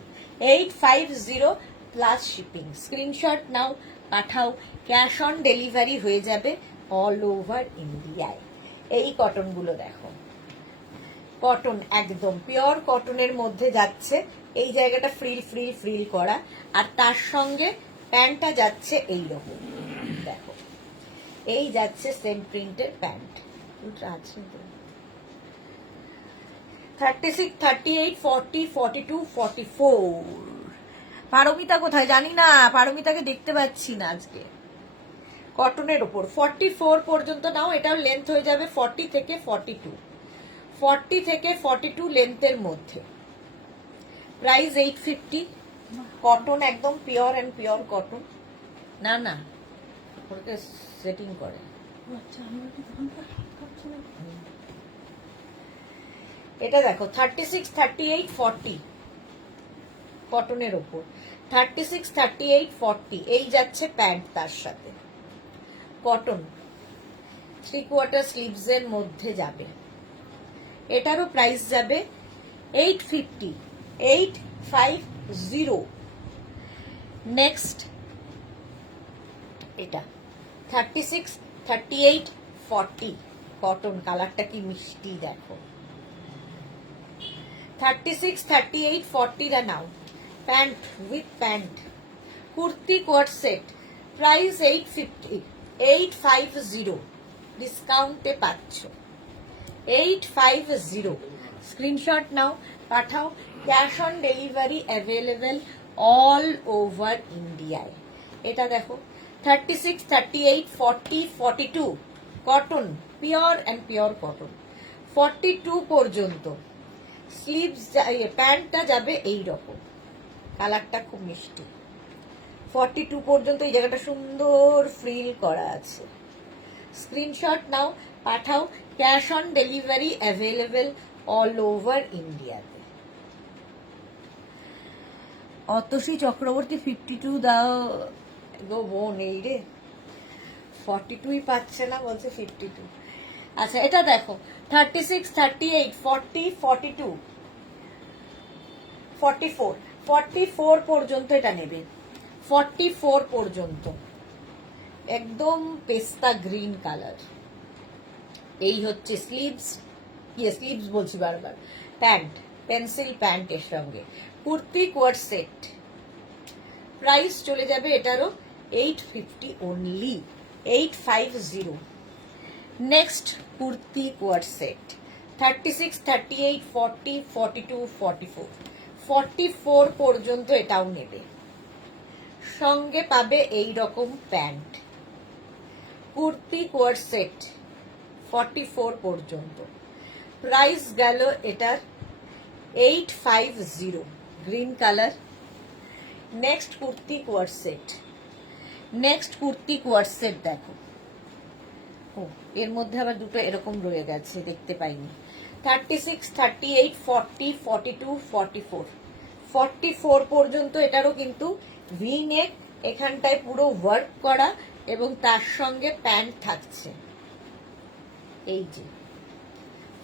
850 plus shipping. Screenshot নাও পাঠাও, ক্যাশ অন ডেলিভারি হয়ে যাবে অল ওভার ইন্ডিয়ায়। এই কটনগুলো দেখো, কটন একদম পিওর কটনের মধ্যে যাচ্ছে। এই জায়গাটা ফ্রিল ফ্রিল ফ্রিল করা, আর তার সঙ্গে প্যান্টটা যাচ্ছে এইরকম দেখো। এই যাচ্ছে সেম প্রিন্টের প্যান্ট। আছে 36, 38, 40, 42, 44 পারমিতা কোথায় জানি না, পারমিতাকে দেখতে পাচ্ছি না আজকে। কটনের ওপর 44 পর্যন্ত নাও, এটার লেন্থ হয়ে যাবে 40 থেকে 42, 40 থেকে 42 লেন্থের মধ্যে। প্রাইস 850। কটন একদম পিওর অ্যান্ড পিওর কটন। না না ওকে সেটিং করে। আচ্ছা, আমি তখন ভাবছি না। এটা দেখো 36, 38, 40 কটনের ওপর। 36, 38, 40 এই যাচ্ছে প্যান্ট তার সাথে। কটন 3/4 স্লিভস এর মধ্যে যাবে। এটারও প্রাইস যাবে 850, 850। নেক্সট এটা 36, 38, 40 কটন। কালারটা কি মিষ্টি দেখো। 36, 38, 40 রা নাও। Pant with pant, kurti co-ord set. Price 850, 850 ডিসকাউন্টে পাচ্ছ 850। স্ক্রিনশট নাও পাঠাও, cash on delivery available all over ইন্ডিয়ায়। এটা দেখো 36, 38, 40, 42 cotton, pure and pure cotton. 42 পর্যন্ত স্লিভস প্যান্টটা যাবে এই রকম, কালারটা খুব মিষ্টি। 42 পর্যন্ত এই জায়গাটা সুন্দর ফ্রিল করা আছে। স্ক্রিনশট নাও পাঠাও, cash on delivery available all over ইন্ডিয়াতে। অতসী চক্রবর্তী 52 দাও গো বোন, এই রে 42ই পাচ্ছে না, বলছে 52। আচ্ছা এটা দেখো 36, 38, 40, 42, 44, 44 পর্যন্ত এটা নেবে। 44 পর্যন্ত একদম পেস্তা গ্রিন কালার। এই হচ্ছে স্লিভস, স্লিভস বলছি বারবার, প্যান্ট, পেন্সিল প্যান্ট এর সঙ্গে কুর্তি কোয়াট সেট। প্রাইস চলে যাবে এটারও 850 only, 850। Next kurti co-ord set 36, 38, 40, 42, 44, 44 পর্যন্ত এটাও নেবে। সঙ্গে পাবে এই রকম প্যান্ট, কুর্তি কোয়াট সেট 44 পর্যন্ত। প্রাইস গেল এটার 850 green colour. Next kurti co-ord set, next kurti co-ord set দেখো। ও এর মধ্যে আবার দুটো এরকম রয়ে গেছে, দেখতে পাইনি। 36, 38, 40, 42, 44, 44 পর্যন্ত এটারও কিন্তু ভি নেক, এখানটায় পুরো ওয়ার্ক করা এবং তার সঙ্গে প্যান্ট থাকছে। এই যে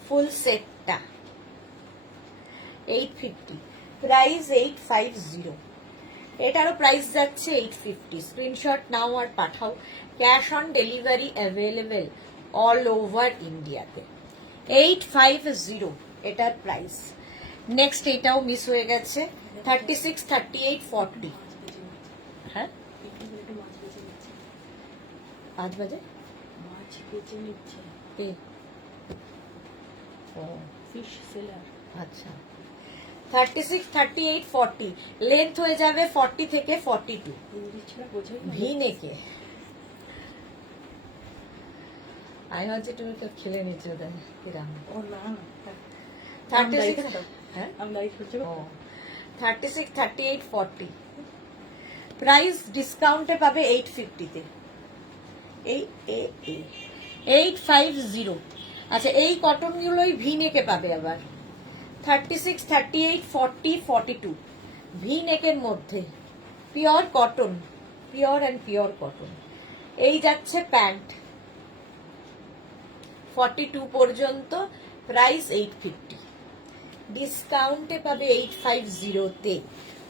ফুল সেটটা 850, প্রাইস 850। এটারও প্রাইস যাচ্ছে 850। স্ক্রিনশট নাও আর পাঠাও, cash on delivery available all over ইন্ডিয়াতে। 850 এটার প্রাইস। নেক্সট এটাও মিস হয়ে গেছে 36, 38, 40। হ্যাঁ 5 বাজে মাছ বেঁচে নিচ্ছে। কে? ও ফিশ সেলার। আচ্ছা 36, 38, 40 লেন্থ হয়ে যাবে 40 থেকে 42 হিন্দি ছাড়া বোঝাই না। ভি নেকে। আমি ভাবছি তুমি তো খেলে নিচ্ছ ওদের কিরাম। ও না না, 36 হ্যাঁ আমি লাইট করছি। ও 36, 38, 40 প্রাইস ডিসকাউন্টে পাবে 850 তে। 850। আচ্ছা এই কটন গুলোই ভি নেকে পাবে আবার 36, 38, 40, 42 ভি নেকের মধ্যে pure cotton, pure and pure cotton. এই যাচ্ছে প্যান্ট 42 পর্যন্ত, প্রাইস 850, ডিসকাউন্টে পাবে 850 তে।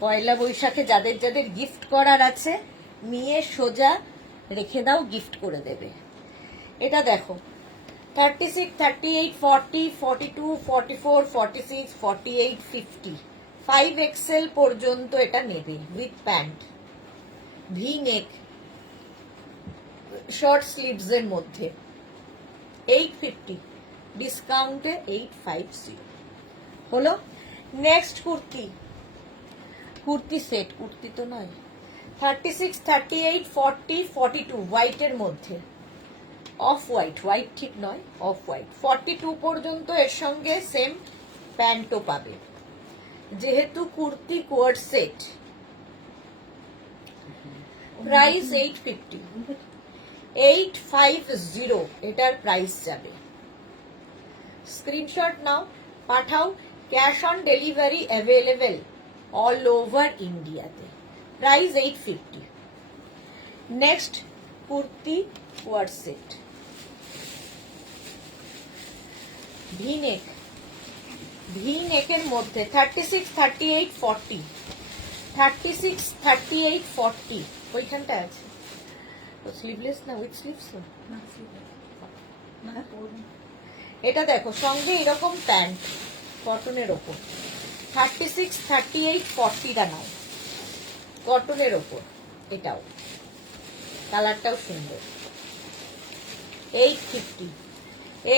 পয়লা বৈশাখে যাদের যাদের গিফট করার আছে নিয়ে সোজা রেখে দাও, গিফট করে দেবে। এটা দেখো 36, 38, 40, 42, 44, 46, 48, 50 5XL পর্যন্ত এটা নেবে with pant, V neck, short sleeves এর মধ্যে 850, ডিসকাউন্টে 850 হলো। নেক্সট কুর্তি, কুর্তি সেট, কুর্তি তো নয়। 36, 38, 40, 42 হোয়াইটের মধ্যে, অফ হোয়াইট, হোয়াইট ঠিক নয়, অফ হোয়াইট 42 পর্যন্ত। এর সঙ্গে সেম প্যান্টও পাবে, যেহেতু কুর্তি কোয়ার্ড সেট। প্রাইস 850, 850 এটার প্রাইস যাবে। স্ক্রিনশট নাও, পাঠাও। Cash on delivery available all over ইন্ডিয়াতে। Price 850। Next kurti co-ord set, V neck, V নেকের মধ্যে 36, 38, 40 36, 38, 40 ওইখানটা আছে। স্লিভলেস না উইথ স্লিভস? না না পরবো। এটা দেখো সঙ্গে এরকম প্যান্ট কটনের ওপর 36, 38, 40টা নাও, কটনের ওপর। এটাও কালারটাও সুন্দর। 850,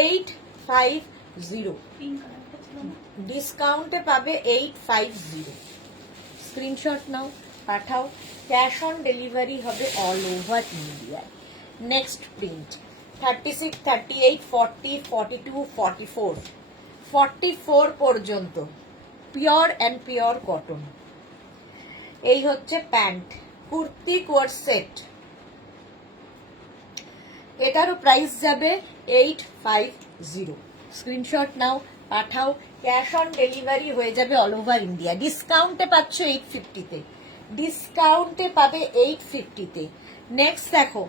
850 পিঙ্ক কালারটা ছিল না? ডিসকাউন্টে পাবে 850। স্ক্রিনশট নাও, পাঠাও। ক্যাশ অন ডেলিভারি হবে অল ওভার ইন্ডিয়ায়। নেক্সট প্রিন্ট 36, 38, 40, 42, 44 44 পর্যন্ত পিওর অ্যান্ড পিওর কটন। এই হচ্ছে প্যান্ট, কুর্তি কোয়ার্ড সেট। এটারও প্রাইস যাবে 850। স্ক্রিনশট নাও, পাঠাও। ক্যাশ অন ডেলিভারি হয়ে যাবে অল ওভার ইন্ডিয়া। ডিসকাউন্টে পাচ্ছ 850 তে, ডিসকাউন্টে পাবে 850 তে। নেক্সট দেখো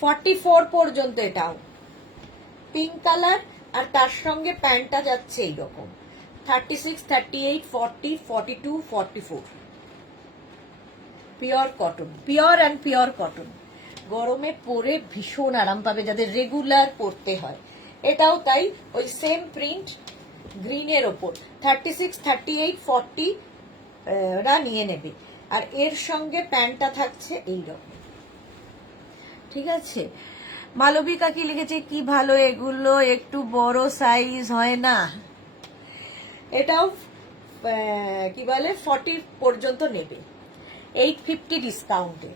44 পর্যন্ত, এটাও পিঙ্ক কালার আর তার সঙ্গে প্যান্টটা যাচ্ছে এইরকম 36, 38, 40, 42, 44 pure cotton, pure and pure cotton. গরমে পরে ভীষণ আরাম পাবে যাদের রেগুলার পরতে হয়। এটাও তাই, ওই সেম প্রিন্ট গ্রিনের ওপর 36, 38, 40 রা নিয়ে নেবে। আর এর সঙ্গে প্যান্টটা থাকছে এইরকম, ঠিক আছে। মালবিকা কি লিখেছে, কি ভালো এগুলো, একটু বড় সাইজ হয় না। এটাও কি বলে 40 পর্যন্ত নেবে, 850 ডিসকাউন্টে।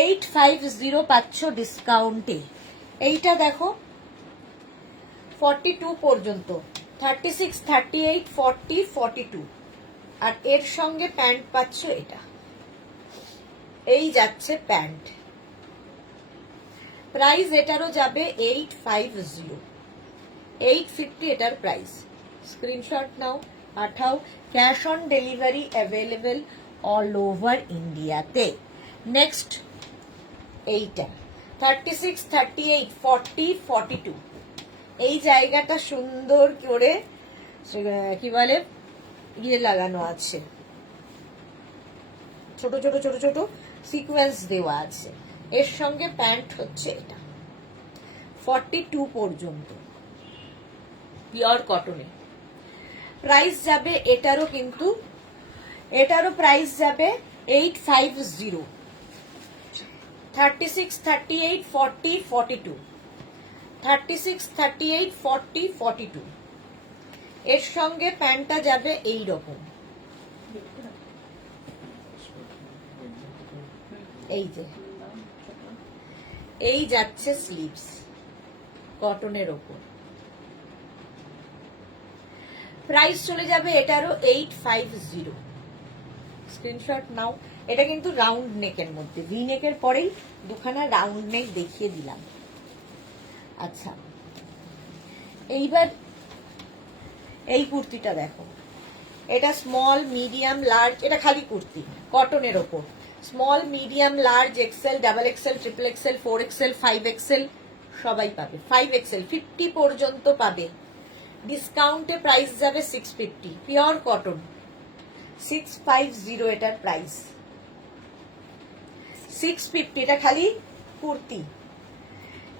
850 পাচ্ছ ডিসকাউন্টে। এইটা দেখো 42 পর্যন্ত, 36, 38, 40, 42 আর এর সঙ্গে প্যান্ট পাচ্ছ এটা। এই যাচ্ছে প্যান্ট, প্রাইস এটারও যাবে 850, 850 এটার প্রাইস। স্ক্রিনশট নাও, পাঠাও। Cash on delivery available all over ইন্ডিয়াতে। নেক্সট এইটা 36, 38, 40, 42 এই জায়গাটা সুন্দর করে কি বলে ইয়ে লাগানো আছে, ছোট ছোট ছোট ছোট সিকোয়েন্স দেওয়া আছে। এর সঙ্গে প্যান্ট হচ্ছে এটা 42 পর্যন্ত, পিওর কটনে। প্রাইস যাবে এটারও, কিন্তু এটারও প্রাইস যাবে 850। 36, 38, 40, 42 36, 38, 40, 42 এর সঙ্গে প্যান্টটা যাবে এই রকম, এই যে এই যাচ্ছে স্লিভস কটনের ওপর। প্রাইস চলে যাবে এটারও 850। স্ক্রিনশট নাও। এটা কিন্তু রাউন্ড নেকের মধ্যে, ভি নেকের পরেই দুখানা রাউন্ড নেক দেখিয়ে দিলাম। আচ্ছা, এইবার এই কুর্তিটা দেখো, এটা স্মল মিডিয়াম লার্জ, এটা খালি কুর্তি কটনের ওপর। Small medium large XL, double XL, triple Excel, 4XL, 5XL সবাই পাবে। 5XL 50 পর্যন্ত পাবে। ডিসকাউন্টে প্রাইস যাবে 650, পিওর কটন 650 এটার প্রাইস। 650, এটা খালি কুর্তি।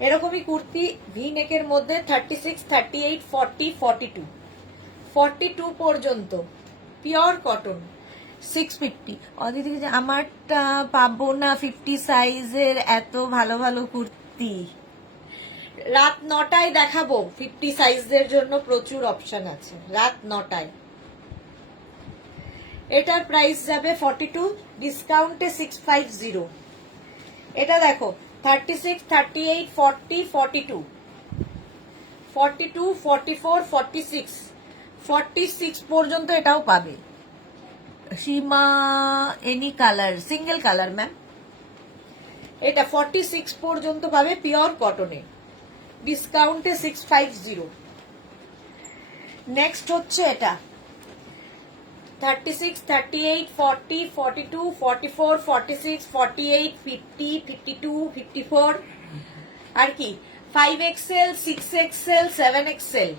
এরকমই কুর্তি ভি নেকের মধ্যে 36, 38, 40, 42, 42 পর্যন্ত পিওর কটন 650। অদিতি যে আমারটা পাবো না 50 সাইজের এত ভালো ভালো কুর্তি। রাত 9টায় দেখাবো, 50 সাইজের জন্য প্রচুর অপশন আছে। রাত 9টায়। এটার প্রাইস যাবে 42, ডিসকাউন্টে 650। এটা দেখো 36, 38, 40, 42, 42, 44, 46, 46 পর্যন্ত এটাও পাবে। Seema any colour, single colour ma'am. এটা 46 পর্যন্ত পাবে পিওর কটনে, ডিসকাউন্টে 650। নেক্সট হচ্ছে এটা 36, 38, 40, 42, 44, 46, 48, 50, 52, 54 আর কি 5XL, 6XL, 7XL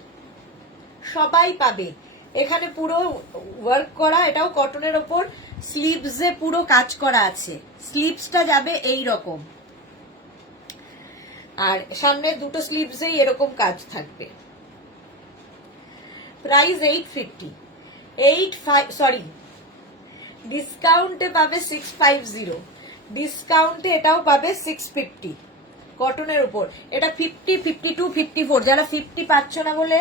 সবাই পাবে। এখানে পুরো ওয়ার্ক করা, এটাও কটনের ওপর। স্লিভসে পুরো কাজ করা আছে, স্লিভসটা যাবে এই রকম, আর সামনের দুটো স্লিভসেই এরকম কাজ থাকবে। প্রাইস 850, ডিসকাউন্টে পাবে 650, ডিসকাউন্টে এটাও পাবে 650 কটনের উপর। এটা 50, 52, 54, যারা 50 পাচ্ছ না বলে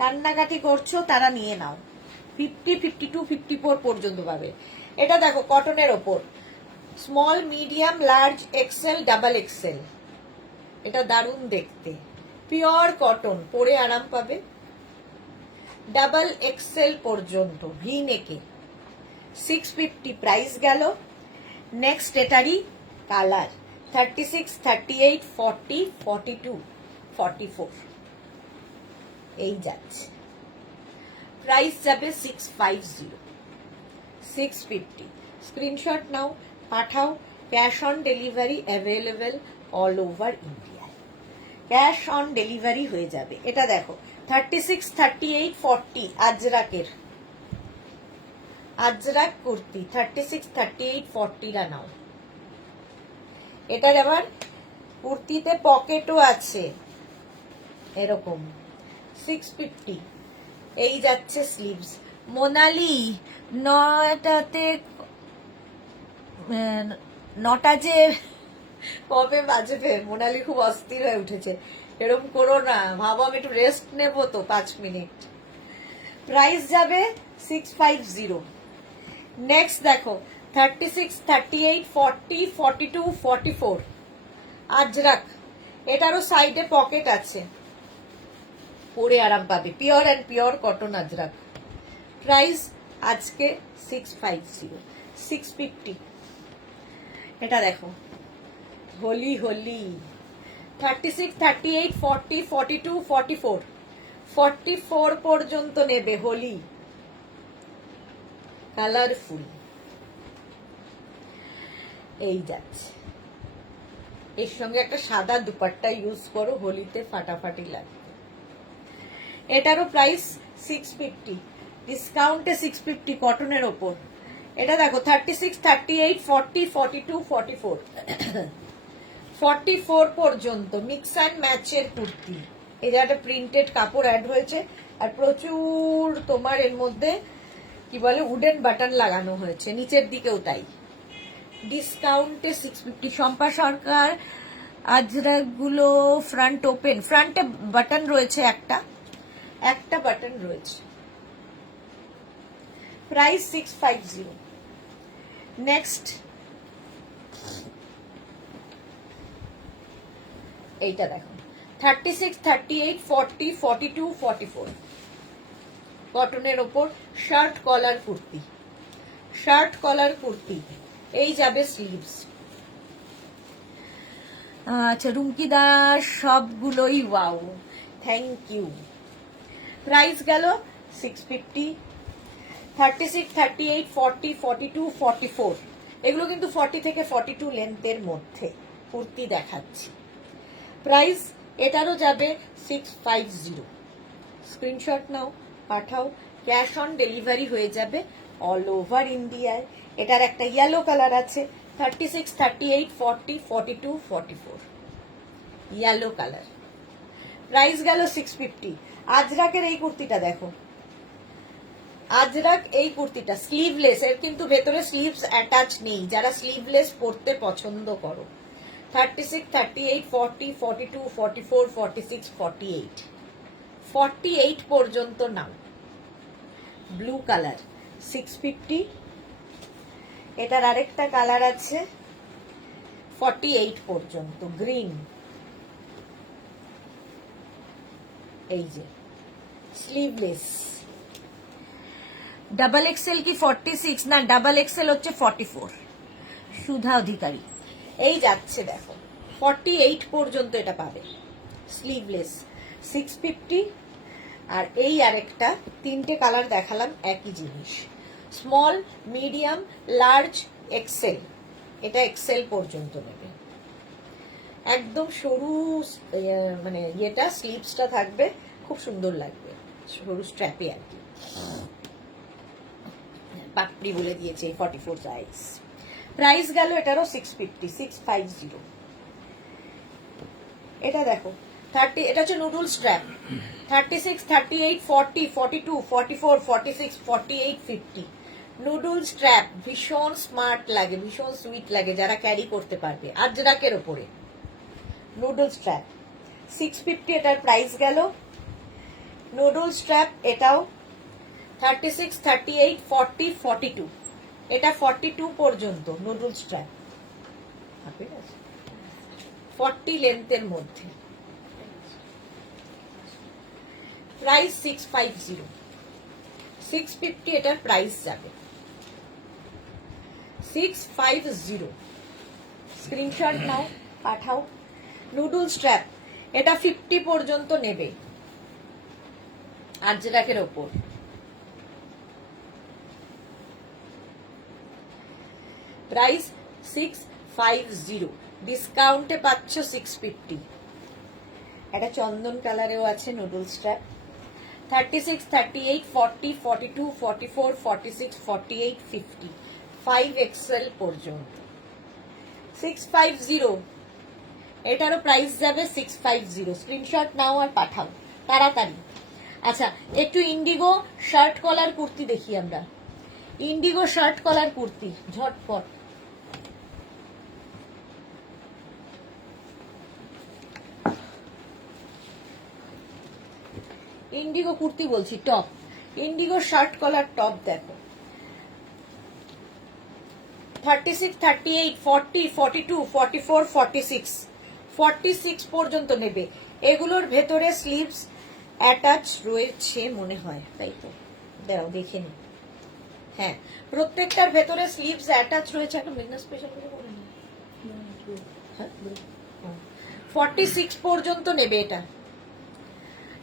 কান্নাকাটি করছো তারা নিয়ে নাও। 50, 52, 54 পর্যন্ত পাবে। এটা দেখো কটনের ওপর, small medium large XL, double Excel. এটা দারুণ দেখতে, পিওর কটন, পরে আরাম পাবে। ডাবল এক্সেল পর্যন্ত ভি নেকে 650 প্রাইস গেল। নেক্সট এটারই কালার 36, 38, 40, 42, 44 এই যাচ্ছে। প্রাইস যাবে 650, 650। স্ক্রিনশট নাও, পাঠাও। Cash on delivery available all over India, cash on delivery হয়ে যাবে। এটা দেখো 36, 38, 40 আজরাকের, আজরাক কুর্তি 36, 38, 40 রা নাও। এটার আবার কুর্তিতে পকেটও আছে এরকম। 650 এই যাচ্ছে স্লিভস। মোনালি 9টা যে কবে বাজবে, মোনালি খুব অস্থির হয়ে উঠেছে। এরকম করো না, ভাবো আমি একটু রেস্ট নেবো তো 5 মিনিট। প্রাইস যাবে 650। নেক্সট দেখো 36, 38, 40, 42, 44 আজরাক। এটারও সাইডে পকেট আছে, পরে আরাম পাবে। Pure and pure cotton Ajrak. Price আজকে 650, 650। এটা দেখো হোলি হোলি 36, 38, 40, 42, 44, 44 পর্যন্ত নেবে। হোলি কালারফুল এই যাচ্ছে। এর সঙ্গে একটা সাদা দুপাট্টা ইউজ করো, হোলিতে ফাটাফাটি লাগবে। এটারও প্রাইস 650, ডিসকাউন্টে 650 কটনের ওপর। এটা দেখো 36, 38, 40, 42, 44, 44 পর্যন্ত মিক্স অ্যান্ড ম্যাচের কুর্তি। এই যে একটা প্রিন্টেড কাপড় অ্যাড হয়েছে, আর প্রচুর তোমার এর মধ্যে কি বলে উডেন বাটন লাগানো হয়েছে, নিচের দিকেও তাই। ডিসকাউন্টে 650। শম্পা সরকার আজরাক গুলো ফ্রন্ট ওপেন, ফ্রন্টে বাটন রয়েছে, একটা বাটন রয়েছে। প্রাইস 650। নেক্সট এইটা দেখো 36, 38, 40, 42, 44 কটনের ওপর shirt collar kurti, shirt collar kurti. এই যাবে স্লিভস। আচ্ছা রুমকি দাস সবগুলোই ওয়াও, থ্যাংক ইউ। প্রাইস গেল 650। 36, 38, 40, 42, 44 এগুলো কিন্তু 40 থেকে 42 লেন্থের মধ্যে কুর্তি দেখাচ্ছি। প্রাইস এটারও যাবে 650। স্ক্রিনশট নাও, পাঠাও, ক্যাশ অন ডেলিভারি হয়ে যাবে অল ওভার ইন্ডিয়ায়। এটার একটা ইয়েলো কালার আছে 36, 38, 40, 42, 44 ইয়েলো কালার। প্রাইস গেল 650। আজরাকের এই কুর্তিটা দেখো, আজরাক এই কুর্তিটা স্লিভলেস, এর কিন্তু ভেতরে স্লিভস অ্যাটাচ নেই, যারা স্লিভলেস পরতে পছন্দ করো। 36, 38, 40, 42, 44, 46, 48 48 পর্যন্ত নাও। Blue colour 650। এটার আরেকটা কালার আছে 48 পর্যন্ত, গ্রিন। এই যে স্লিভলেস। ডাবল এক্সেল কি 46? না, ডাবল এক্সেল হচ্ছে 44। সুধা অধিকারী এই যাচ্ছে দেখো 48 পর্যন্ত এটা পাবে, স্লিভলেস 650। আর এই আরেকটা, তিনটে কালার দেখালাম একই জিনিস, স্মল, মিডিয়াম, লার্জ, এক্সেল। এটা এক্সেল পর্যন্ত নেবে, একদম সরু মানে ইয়েটা স্লিভসটা থাকবে, খুব সুন্দর লাগবে, সরু স্ট্র্যাপে আর কি, পাপড়ি বলে দিয়েছে 44 সাইজ। প্রাইস গেল এটারও 650, 650। এটা দেখো 30, এটা হচ্ছে নুডল স্ট্র্যাপ 36, 38, 40, 42, 44, 46, 48, 50 নুডল স্ট্র্যাপ। ভীষণ স্মার্ট লাগে, ভীষণ সুইট লাগে যারা ক্যারি করতে পারবে। আজরাকের ওপরে নুডল স্ট্র্যাপ 650। এটার প্রাইস গেল। নুডল স্ট্র্যাপ এটাও 36, 38, 40, 42 এটা 42 পর্যন্ত নুডল স্ট্র্যাপ, 40 লেন্থের মধ্যে। প্রাইস 650, 650 এটার প্রাইস যাবে 650। স্ক্রিনশট নাও, পাঠাও। নুডল স্ট্র্যাপ এটা 50 পর্যন্ত নেবে, আজরাকের ওপর। প্রাইস 650, ডিসকাউন্টে পাচ্ছ 650। এটা চন্দন কালারেও আছে নুডল স্ট্র্যাপ 36, 38, 40, 42, 44, 46, 48, 50 5XL পর্যন্ত 650। এটারও প্রাইস যাবে 650। স্ক্রিনশট নাও আর পাঠাও তাড়াতাড়ি। আচ্ছা একটু ইন্ডিগো শার্ট কলার কুর্তি দেখি আমরা, ইন্ডিগো শার্ট কলার কুর্তি ঝটপট। ইন্ডিগো কুর্তি বলছি, top, indigo shirt collar top দেখো 36, 38, 40, 42, 44, 46 46 পর্যন্ত নেবে। এগুলোর ভেতরে স্লিভস অ্যাটাচ রয়েছে মনে হয়, তাই তো? দাও দেখে নি। হ্যাঁ প্রত্যেকটার ভেতরে স্লিভস অ্যাটাচ রয়েছে। একটা বিজনেস স্পেশাল করে বলে না, 46 পর্যন্ত নেবে এটা,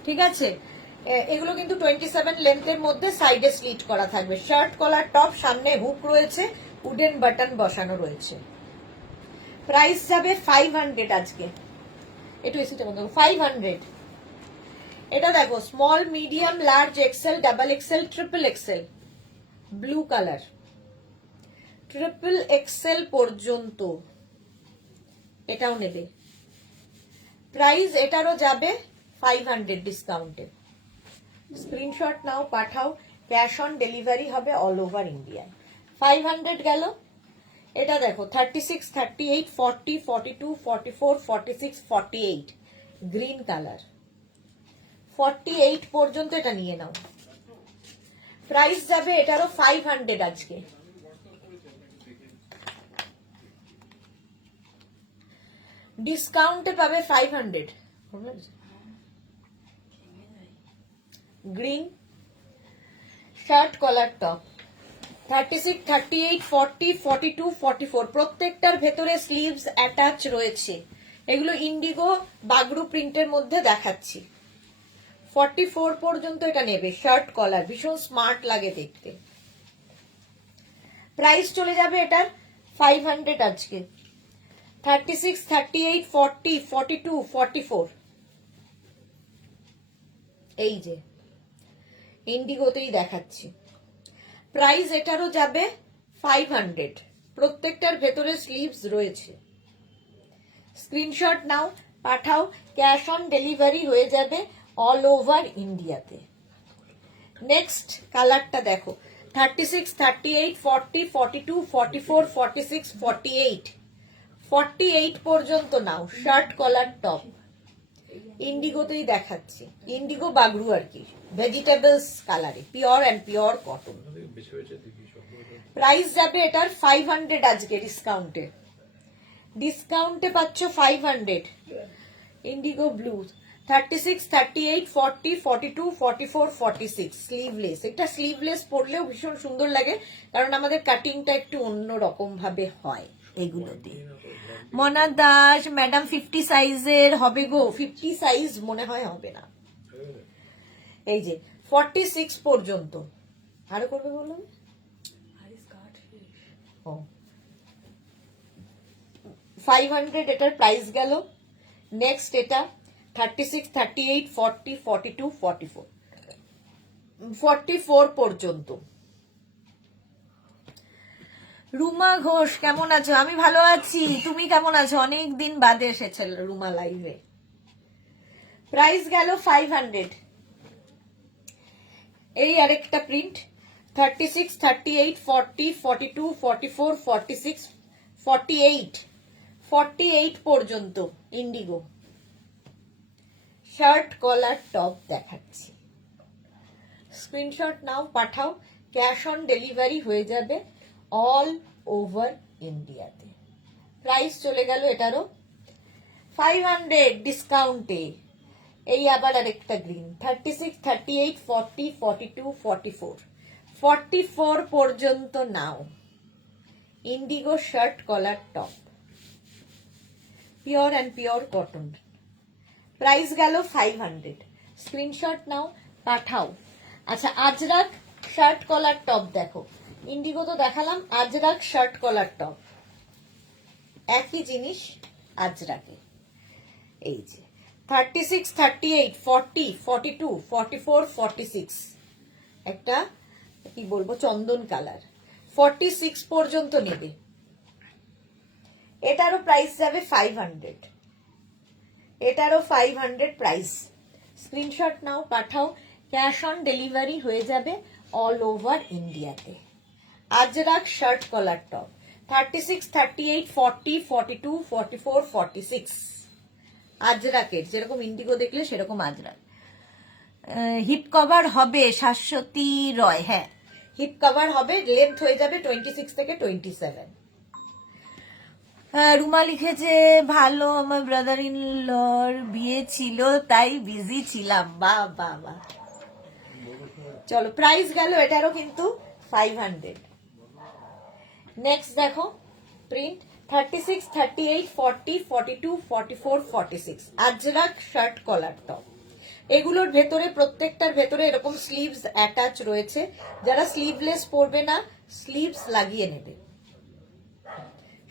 ঠিক আছে? এগুলো কিন্তু 27 লেন্থের মধ্যে, সাইডে স্লিট করা থাকবে, শার্ট কলার টপ, সামনে হুক রয়েছে, উডেন বাটন বসানো রয়েছে। প্রাইস যাবে 500 আজকে। একটু এসিটা বন্ধ করো, 500। এটা দেখো small, medium, large, XL, double XL, triple XL, blue colour, triple XL পর্যন্ত এটাও নেবে। প্রাইস এটারও যাবে 500 ডিসকাউন্টে। স্ক্রিনশট নাও, পাঠাও, ক্যাশ অন ডেলিভারি হবে অল ওভার ইন্ডিয়ায়। 500 গেল। এটা দেখো 36, 38, 40, 42, 44, 46, 48 গ্রিন কালার, 48 পর্যন্ত এটা নিয়ে নাও। প্রাইস যাবে এটারও 500 আজকে। ডিসকাউন্টে পাবে 500। গ্রিন শার্ট কলার টপ 36, 38, 40, 42, 44 প্রত্যেকটার ভেতরে স্লিভস অ্যাটাচ রয়েছে। এগুলো ইন্ডিগো বাগরু প্রিন্টের মধ্যে দেখাচ্ছি। 44 পর্যন্ত এটা নেবে। শার্ট কলার ভীষণ স্মার্ট লাগে দেখতে। প্রাইস চলে যাবে এটার 500 আজকে। 36, 38, 40, 42, 44 এই যে ইন্ডিগোতেই দেখাচ্ছি। প্রাইস এটারও যাবে 500। প্রত্যেকটার ভেতরে স্লিভস রয়েছে। স্ক্রিনশট নাও, পাঠাও। ক্যাশ অন ডেলিভারি হয়ে যাবে অল ওভার ইন্ডিয়াতে। নেক্সট কালারটা দেখো। 36, 38, 40, 42, 44, 46, 48 48 পর্যন্ত নাও। শার্ট কলার টপ ইন্ডিগোতেই দেখাচ্ছি। ইন্ডিগো বাগরু আর কি, ভেজিটেবলস কালারে, পিওর অ্যান্ড পিওর কটন। বেছে বেছে দেখি সব। প্রাইস যাবে এটার 500 আজকে ডিসকাউন্টে। ডিসকাউন্টে পাচ্ছ 500। Indigo blue 36, 38, 40, 42, 44, 46 sleeveless. এটা স্লিভলেস পরলেও ভীষণ সুন্দর লাগে, কারণ আমাদের কাটিংটা একটু অন্য রকম ভাবে হয় এগুলোতে। মনা দাস ম্যাডাম 50 সাইজের হবে গো? 50 সাইজ মনে হয় হবে না। এই যে 46 পর্যন্ত। আরো করবে বলুন। ও 500 এটার প্রাইস গেল। নেক্সট এটা 36, 38, 40, 42, 44 44 পর্যন্ত। রুমা ঘোষ কেমন আছো? আমি ভালো আছি, তুমি কেমন আছো? অনেক দিন বাদে এসেছে রুমা লাইভে। প্রাইস গেল 500। এই আরেকটা প্রিন্ট 36, 38, 40, 42, 44, 46, 48 48 পর্যন্ত ইন্ডিগো। শার্ট কলার টপ দেখাচ্ছি। স্ক্রিনশট নাও, পাঠাও। ক্যাশ অন ডেলিভারি হয়ে যাবে অল ওভার ইন্ডিয়াতে। প্রাইস চলে গেল এটারও 500 ডিসকাউন্টে। এই আবার আরেকটা গ্রিন 36, 38, 40, 42, 44 44 পর্যন্ত নাও। Indigo shirt collar top pure and pure cotton. Price গেল 500। স্ক্রিনশট নাও, পাঠাও। আচ্ছা, আজরাক শার্ট কলার টপ দেখো। ইন্ডিগো তো দেখালাম, আজরাক শার্ট কলার টপ একই জিনিস আজরাকে। এই যে 36, 38, 40, 42, 44, 46 একটা কি বলবো চন্দন কালার। 46 পর্যন্ত নেবে। এটারও প্রাইস যাবে 500। এটারও 500 প্রাইস। স্ক্রিনশট নাও, পাঠাও। ক্যাশ অন ডেলিভারি হয়ে যাবে অল ওভার ইন্ডিয়াতে। আজরাক শার্ট কলার টপ 36, 38, 40, 42, 44, 46 আজরাকের, যেরকম ইন্ডিগো দেখলে সেরকম আজরাক। হিপ কভার হবে শাশ্বতী রয়। হ্যাঁ, হিপ কভার হবে। লেন্থ হয়ে যাবে 26 থেকে 27। রুমা লিখেছে ভালো, আমার ব্রাদার ইন লর বিয়ে ছিল তাই বিজি ছিলাম। বাহ বাহ বাহ। চলো, প্রাইস গেল এটারও কিন্তু 500। নেক্সট দেখো print 36, 38, 40, 42, 44, 46 Ajrakh shirt collar top. এগুলোর ভেতরে প্রত্যেকটার ভেতরে এরকম স্লিভস অ্যাটাচ রয়েছে। যারা স্লিভলেস পরবে না, স্লিভস লাগিয়ে নেবে।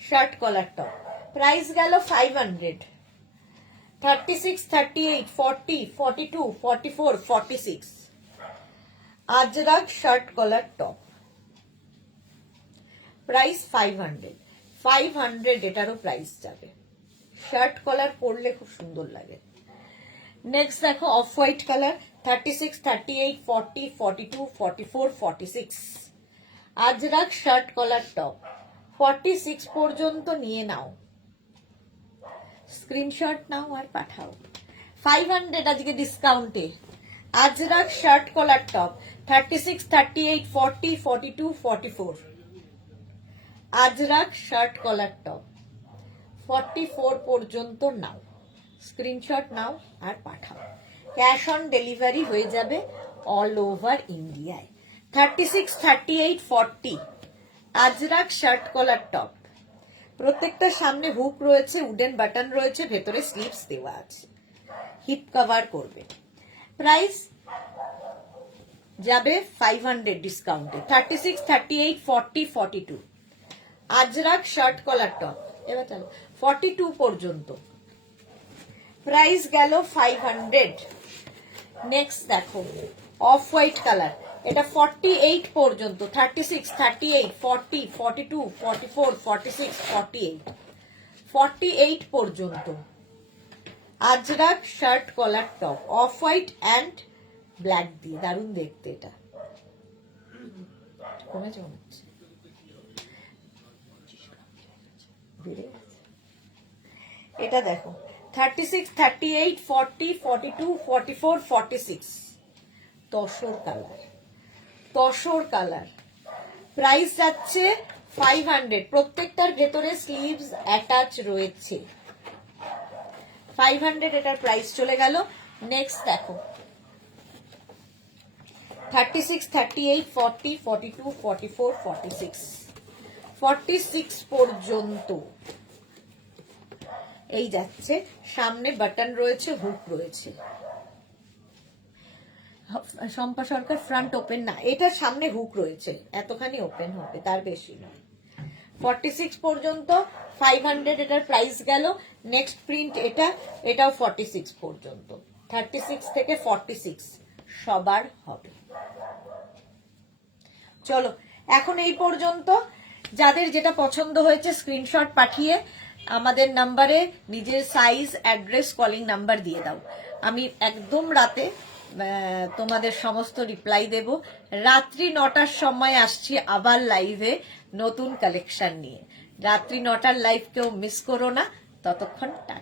শার্ট কলার টপ প্রাইস গেল 500। 36, 38, 40, 42, 44, 46 Ajrakh shirt collar top price 500। 500 এটারও প্রাইস যাবে। শার্ট কলার পরলে খুব সুন্দর লাগে। নেক্সট দেখো off white colour 36, 38, 40, 42, 44, 46 Ajrakh shirt collar top 46 পর্যন্ত নিয়ে নাও। স্ক্রিনশট নাও আর পাঠাও। 500 আজকে ডিসকাউন্টে। Ajrakh shirt collar top 36, 38, 40, 42, 44. Ajrakh shirt collar top 44 পর্যন্ত নাও, স্ক্রিনশট নাও আর পাঠাও। ক্যাশ অন ডেলিভারি হয়ে যাবে অল ওভার ইন্ডিয়ায়। 36, 38, 40 আজরাক শার্ট কলার টপ, প্রত্যেকটার সামনে হুক রয়েছে, উডেন বাটন রয়েছে, ভেতরে স্লিভস দেওয়া আছে, হিপ কভার করবে। প্রাইস যাবে 500 ডিসকাউন্টে। 36, 38, 40, 42 আজরাক শার্ট কলার টপ, এবার চলো 42 পর্যন্ত, প্রাইস গেল 500। নেক্সট দেখো অফ হোয়াইট কালার, এটা 48 পর্যন্ত। 36, 38, 40, 42, 44, 46, 48 48 পর্যন্ত Ajrakh shirt collar top, off white and black দিয়ে, দারুণ দেখতে। এটা কমেছে মনে হচ্ছে, বেড়ে গেছে। এটা দেখো 36, 38, 40, 42, 44, 46 tussar colour, tussar colour. Price যাচ্ছে 500, প্রত্যেকটার ভেতরে স্লিভস অ্যাটাচ রয়েছে। 500 এটার প্রাইস চলে গেল। নেক্সট দেখো 36, 38, 40, 42, 44, 46 46 পর্যন্ত এই যাচ্ছে। সামনে বাটন রয়েছে, হুক রয়েছে। শম্পা সরকার ফ্রন্ট ওপেন না, এটা সামনে হুক রয়েছে, এতখানি ওপেন হবে, তার বেশি নয়। 46 পর্যন্ত 500 এটার প্রাইস গেল। নেক্সট প্রিন্ট এটা, এটাও 46 পর্যন্ত। 36 থেকে 46 সবার হবে। চলো এখন এই পর্যন্ত। যাদের যেটা পছন্দ হয়েছে স্ক্রিনশট পাঠিয়ে আমাদের নাম্বারে নিজের সাইজ, অ্যাড্রেস, কলিং নাম্বার দিয়ে দাও। আমি একদম রাতে তোমাদের সমস্ত রিপ্লাই দেব। রাত্রি 9টার সময় আসছি আবার লাইভে নতুন কালেকশন নিয়ে। রাত্রি 9টার লাইভ কেউ মিস করো না। ততক্ষণ টাটা।